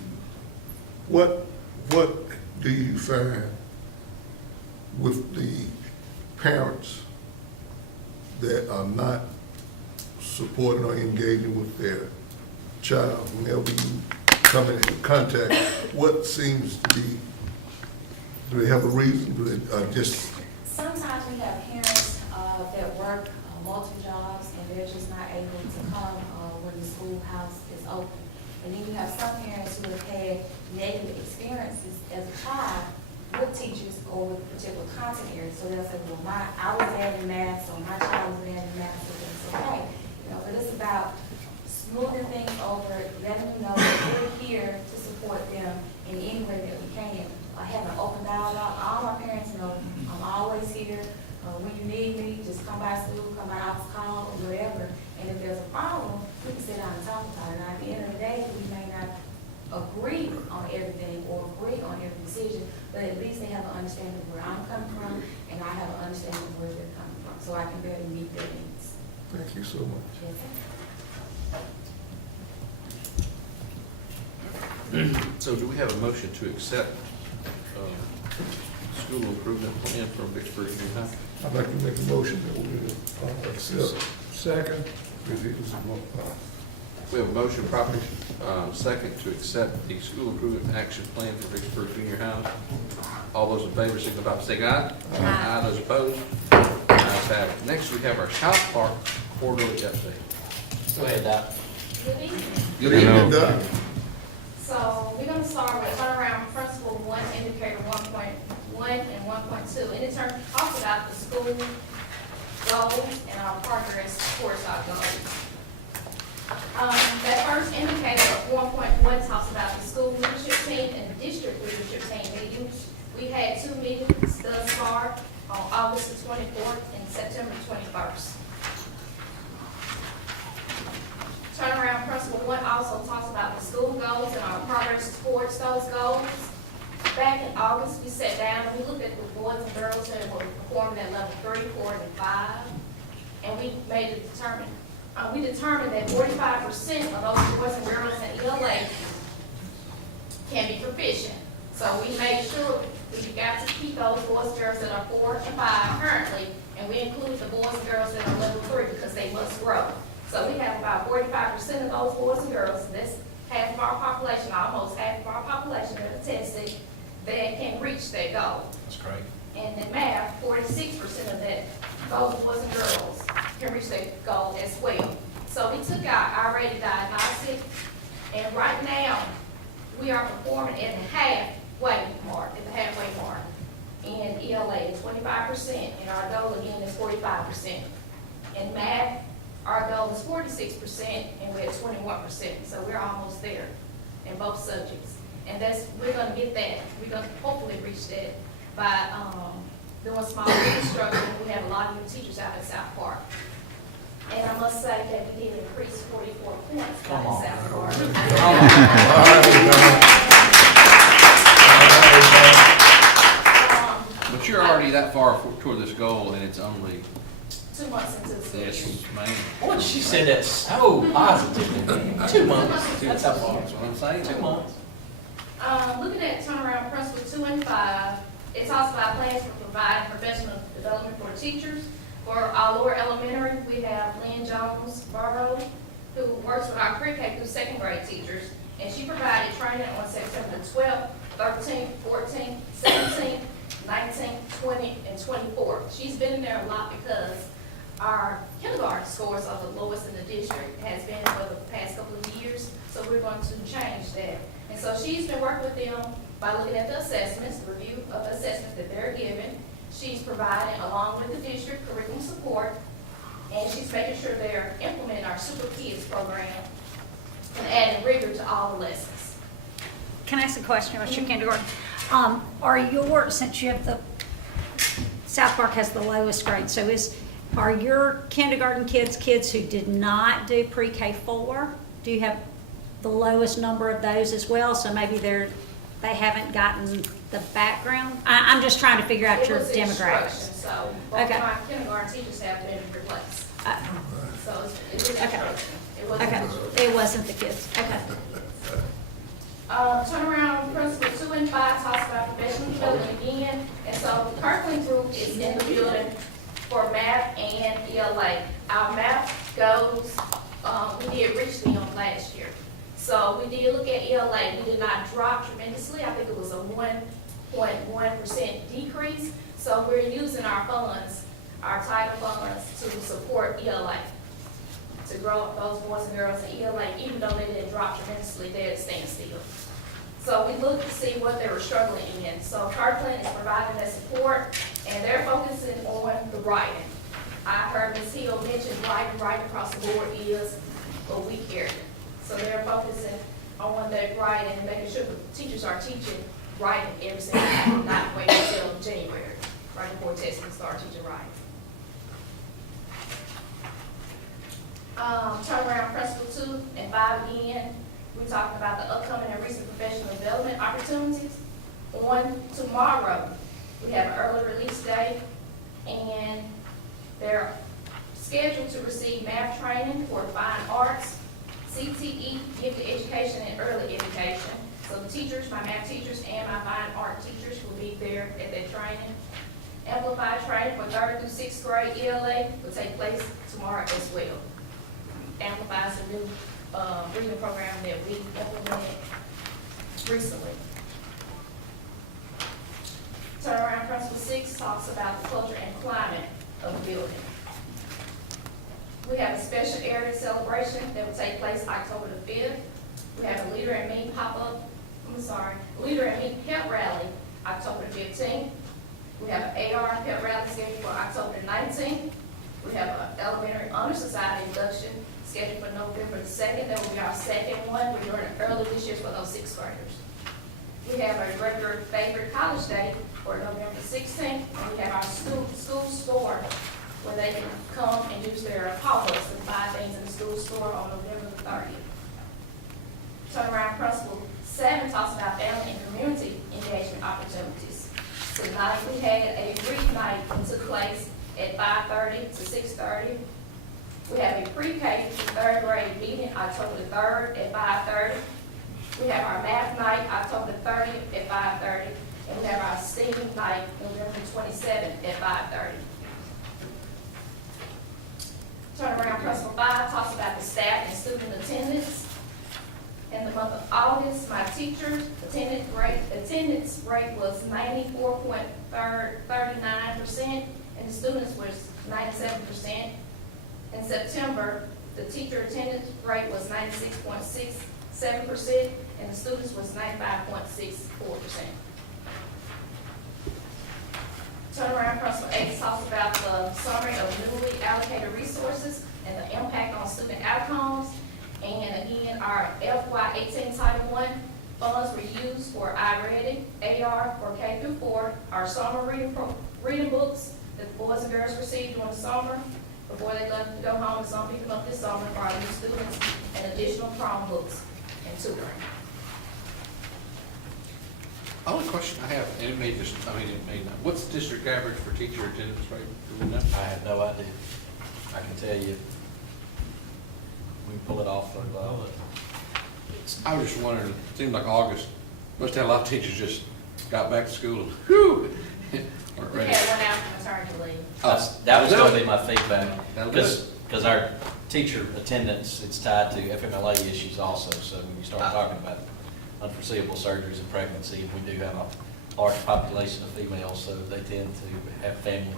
What do you find with the parents that are not supporting or engaging with their child whenever you come into contact? What seems to be Do they have a reason? Do they, just, Sometimes we have parents that work multiple jobs and they're just not able to come when the schoolhouse is open. And then you have some parents who have had negative experiences as a child with teachers or with particular content areas. So they'll say, well, I was bad in math, so my child was bad in math, so it's okay. You know, but it's about smoothing things over, letting them know that we're here to support them in any way that we can. Having an open dialogue. All my parents know I'm always here. When you need me, just come by school, come by office call, or whatever. And if there's a problem, we can sit down and talk about it. Now, at the end of the day, we may not agree on everything or agree on every decision, but at least they have an understanding of where I'm coming from, and I have an understanding of where they're coming from, so I can better meet their needs. thank you so much. Yes, sir. So do we have a motion to accept school improvement plan from Vicksburg Junior High? I'd like to make a motion that we accept. Second. We have a motion properly second to accept the school improvement action plan for Vicksburg Junior High. All those in favor signify by saying aye. Aye. Those opposed? Ayes have it. Next, we have our South Park quarterly update. Go ahead, Doc. Good evening. Good evening, Doc. So we're gonna start with turnaround principle 1, indicator 1.1 and 1.2. And it talks about the school goals and our progress towards our goals. That first indicator of 1.1 talks about the school leadership team and the district leadership team meetings. We had 2 meetings thus far on August the 24th and September 21st. Turnaround principle 1 also talks about the school goals and our progress towards those goals. Back in August, we sat down and we looked at the boys and girls that were performing at level 3, 4, and 5, and we determined that 45% of those boys and girls in ELA can be proficient. So we made sure that we got to keep those boys and girls that are 4 and 5 currently, and we include the boys and girls that are level 3 because they must grow. So we have about 45% of those boys and girls, that's half of our population, almost half of our population that are tested, that can reach their goal. That's great. And in math, 46% of those boys and girls can reach their goal as well. So we took our rated diagnostic, and right now, we are performing at the halfway mark, in ELA, 25%, and our goal again is 45%. In math, our goal is 46%, and we're at 21%, so we're almost there in both subjects. And we're gonna get that, we're gonna hopefully reach that by doing small restructuring. We have a lot of new teachers out at South Park. And I must say that we did increase 44 points out at South Park. But you're already that far toward this goal, and it's only 2 months into the school year. yes, man. Boy, she said that so positively. 2 months. That's how far. That's what I'm saying. 2 months. Looking at turnaround principle 2 and 5, it talks about plans for providing professional development for teachers. For our lower elementary, we have Lynn Jones Burrow, who works with our pre-K through 2nd grade teachers, and she provided training on September 12th, 13th, 14th, 17th, 19th, 20th, and 24th. She's been in there a lot because our kindergarten scores are the lowest in the district, has been for the past couple of years, so we're going to change that. And so she's been working with them by looking at the assessments, the review of the assessments that they're given. She's providing, along with the district, curriculum support, and she's making sure they're implementing our Super Kids program and adding rigor to all the lessons. Can I ask a question about your kindergarten? Since you have South Park has the lowest grade, so are your kindergarten kids who did not do pre-K 4? Do you have the lowest number of those as well? So maybe they haven't gotten the background? I'm just trying to figure out your demographics. So both of my kindergarten teachers have been replaced. So it was instruction. It wasn't the kids. Okay. Turnaround principle 2 and 5 talks about professional development again, and so the Kirkland group is in the building for math and ELA. Our math goes, we did reach them last year. So we did look at ELA. We did not drop tremendously. I think it was a 1 0.1% decrease. So we're using our funds, our title funds, to support ELA, to grow up those boys and girls in ELA, even though they didn't drop tremendously, they're at standstill. So we looked to see what they were struggling in. So Charter Plan is providing that support, and they're focusing on the writing. I heard Ms. Hill mention writing across the board is a weak area. So they're focusing on that writing, making sure the teachers are teaching writing every single day, not wait until January, right before testing, start teaching writing. Turnaround principle 2 and 5 again. We talked about the upcoming and recent professional development opportunities. On tomorrow, we have an early release day, and they're scheduled to receive math training for fine arts, CTE, gifted education, and early education. So the teachers, my math teachers and my fine art teachers will be there at that training. Amplified training for 3rd through 6th grade ELA will take place tomorrow as well. Amplify is a new reading program that we implemented recently. Turnaround principle 6 talks about the culture and climate of the building. We have a special area celebration that will take place October the 5th. We have a Leader and Me Leader and Me pep rally October the 15th. We have an AR pep rally scheduled for October the 19th. We have an Elementary Honor Society induction scheduled for November the 2nd. That will be our second one. We're doing it early this year for those 6th graders. We have a regular favorite college day for November 16th. And we have our school store where they can come and use their pop-ups and buy things in the school store on November the 30th. Turnaround principle 7 talks about family and community engagement opportunities. Tonight we had a read night that took place at 5:30 to 6:30. We have a pre-K to 3rd grade meeting October the 3rd at 5:30. We have our math night October the 30th at 5:30. And we have our STEAM night November 27th at 5:30. Turnaround principle 5 talks about the staff and student attendance. In the month of August, my teachers' attendance rate was 94.39%, and the students was 97%. In September, the teacher attendance rate was 96.67%, and the students was 95.64%. Turnaround principle 8 talks about the summary of newly allocated resources and the impact on student outcomes. And again, our FY18 Title I funds were used for iReady, AR for K through 4, our summer reading books that the boys and girls received during the summer before they left to go home, and some pick them up this summer for our new students, and additional Chromebooks and tutoring. Only question I have, and it may just, it may not, what's the district average for teacher attendance rate? Do we know? I have no idea. I can tell you, we can pull it off of, I was just wondering, it seemed like August, must have a lot of teachers just got back to school and whew. weren't We ready. had one out for maternity leave. that was going to be my feedback. That'll do it. Because our teacher attendance, it's tied to FMLA issues also. So when you start talking about unforeseeable surgeries and pregnancy, and we do have a large population of females, so they tend to have family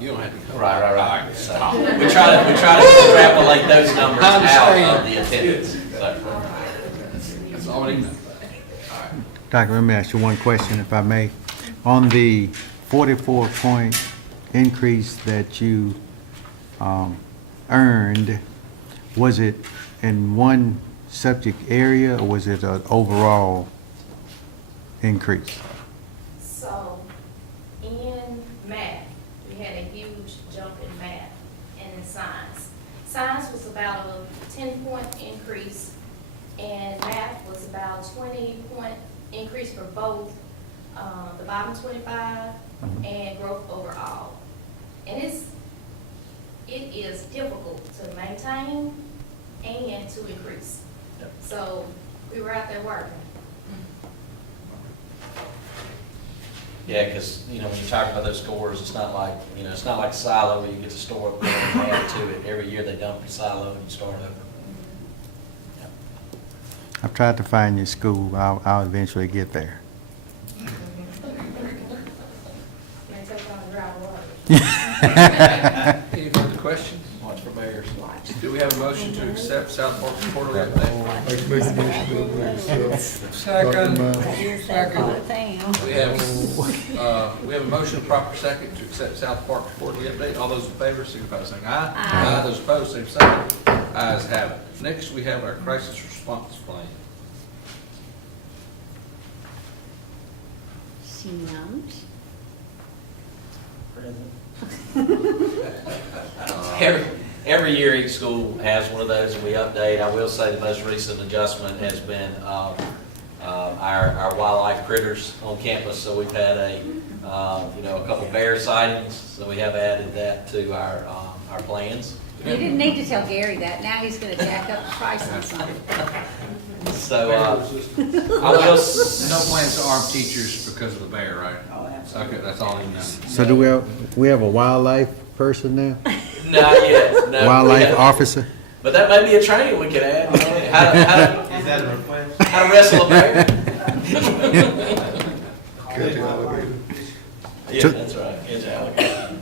You don't have to come. Right. So we try to extrapolate those numbers I out understand. of the attendance. So, That's all I need to know. Doctor, let me ask you one question, if I may. On the 44-point increase that you earned, was it in one subject area, or was it an overall increase? So, in math, we had a huge jump in math and in science. Science was about a 10-point increase, and math was about 20-point increase for both the bottom 25 and growth overall. And it is difficult to maintain and to increase. Yep. So we were out there working. yeah, because when you talk about those scores, it's not like it's not like silo where you get to store up and add to it. Every year they dump your silo and you start over. I've tried to find your school. I'll eventually get there. Any further questions? Watch for bears. Do we have a motion to accept South Park's quarterly update? Make a motion that we accept Second. Dr. Miles. Second. We have a motion, proper second, to accept South Park's quarterly update. All those in favor, signify by saying aye. Aye. Those opposed, same sign. Ayes have it. Next, we have our crisis response plan. Sims. Every year, each school has one of those, and we update. I will say the most recent adjustment has been our wildlife critters on campus. So we've had a couple bear sightings, so we have added that to our plans. You didn't need to tell Gary that. Now he's gonna jack up the price on something. So I will. No plans to arm teachers because of the bear, right? Oh, absolutely. Okay, that's all I know. So do we have a wildlife person now? Not yet. No, Wildlife officer? But that may be a training we could add. Is that a request? How to wrestle a bear. Catch an alligator. Yeah, that's right. Catch an alligator.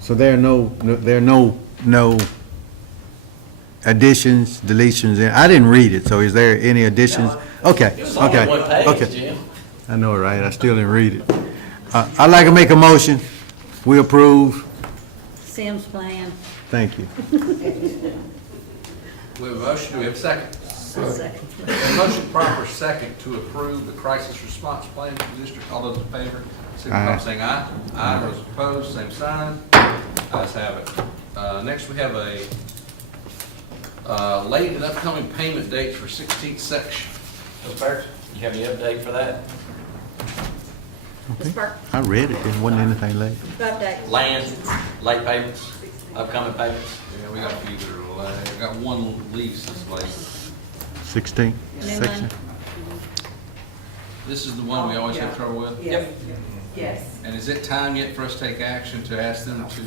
So there are no additions, deletions, and I didn't read it, so is there any additions? Okay, It was only okay, one page, okay. Jim. I know, right? I still didn't read it. I'd like to make a motion. We approve. Sims plan. Thank you. We have a motion, do we have a second? Second. We have a motion, proper second, to approve the crisis response plan for the district. All those in favor, signify by Aye. saying aye. Aye. Those opposed, same sign. Ayes have it. Next, we have a late and upcoming payment dates for 16th section. Mr. Burke, you have any update for that? Ms. Burke, I read it. There wasn't anything late. update. Land, late payments, upcoming payments? Yeah, we got a few that are late. We got one lease that's late. 16 New section. one. This is the one we always have trouble with? Yes. Yes. And is it time yet for us to take action to ask them to?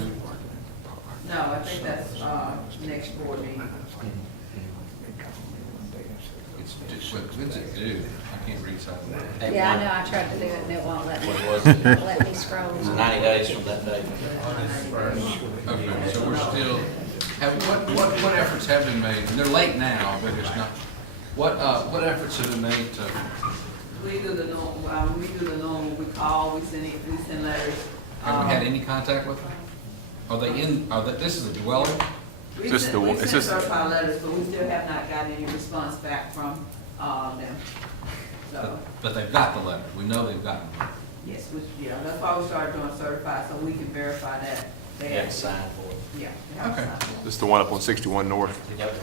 No, I think that's, next board meeting. When's it due? I can't read something. Yeah, I know, I tried to do it and it won't let me, What was it? let me scroll. It's 90 days from that date. Okay, so we're still, what efforts have been made? And they're late now, but it's not, what efforts have been made to? We do the normal, we call, we send letters. Have we had any contact with them? Are they this is a dwelling? We sent certified letters, but we still have not gotten any response back from, them. So, But they've got the letter. We know they've gotten it. yes, that's why we started doing certified, so we can verify that. They had to sign for it. Yeah. they have to Okay. sign for it. This is the one up on 61 North? Yep.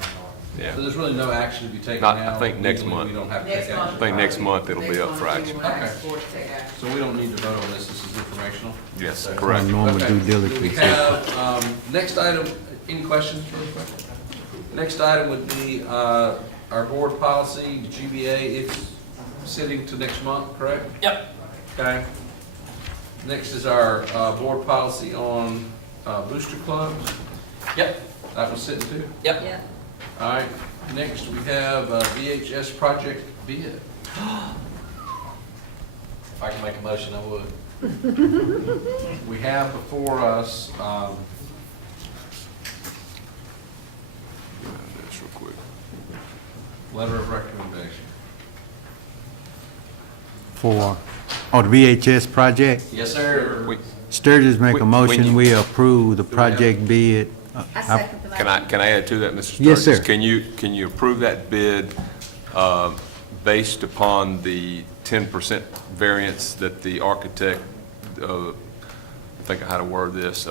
Yeah. So there's really no action to be taken Not- now? I think next Legally, month. We don't have to Next take month. action? I think next month it'll be Next up month for we action. will ask Okay. for it to take action. So we don't need to vote on this. This is informational? Yes, Our correct. normal Okay. due We diligence. have, next item, any questions really quick? Next item would be, our board policy, GBA, it's sitting to next month, correct? Yep. Okay. Next is our, board policy on, booster clubs. Yep. That was sitting too? Yep. Yeah. All right. Next, we have, VHS project bid. If I can make a motion, I would. We have before us, This real quick. letter of recommendation. For, the VHS project, Yes, sir. Sturgis make a When motion, you- we approve the project bid. I second the motion. Can I add to that, Mr. Sturgis? Yes, sir. Can you approve that bid based upon the 10% variance that the architect, I think I had to word this,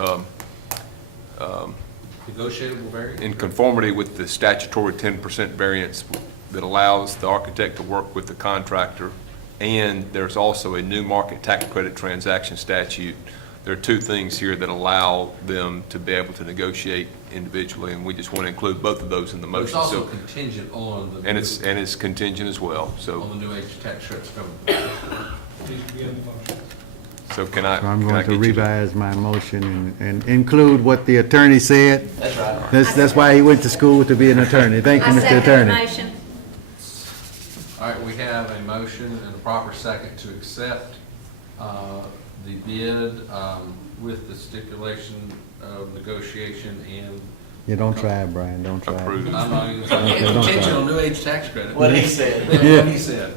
Negotiable variance? in conformity with the statutory 10% variance that allows the architect to work with the contractor, and there's also a new market tax credit transaction statute. There are two things here that allow them to be able to negotiate individually, and we just want to include both of those in the But it's motion. also So, contingent on the. and it's contingent as well. So, On the new age tax credits coming. Needs to be in the motion. so can I? So I'm can I going to get you revise my motion and include what the attorney said. That's right. That's why he went to school, to be an attorney. Thank you, I Mr. second the Attorney. motion. All right, we have a motion and a proper second to accept the bid with the stipulation of negotiation and. Yeah, don't try it, Brian, don't try Approve. it. I'm not even, Okay, don't try intentional it. new age tax credit. What he said. What he said.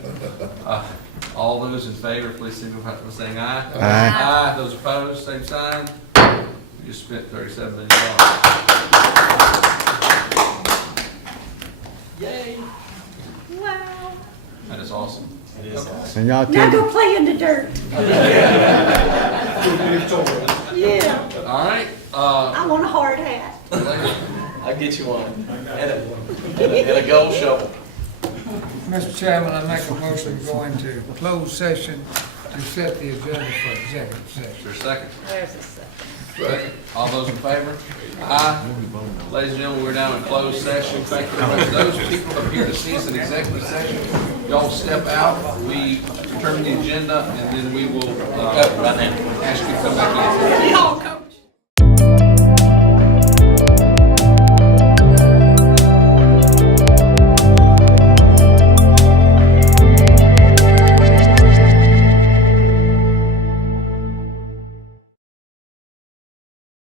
All those in favor, please signify by saying aye. Aye. Aye. Those opposed, same sign. We just spent $37 million. Yay. Wow. That is awesome. It is awesome. And y'all Now tell go play in the dirt. Yeah, All right, I want a hard hat. I'll get you one. And a gold shovel. Mr. Chairman, I make a motion to go into closed session to set the agenda for executive is session. there a second? There's a second. Second. All those in favor? Aye. Ladies and gentlemen, we're now in closed session. Thank you very much. Those people up here to see us in executive session, y'all step out. We determine the agenda and then we will, Right now. ask you to come back in. Y'all come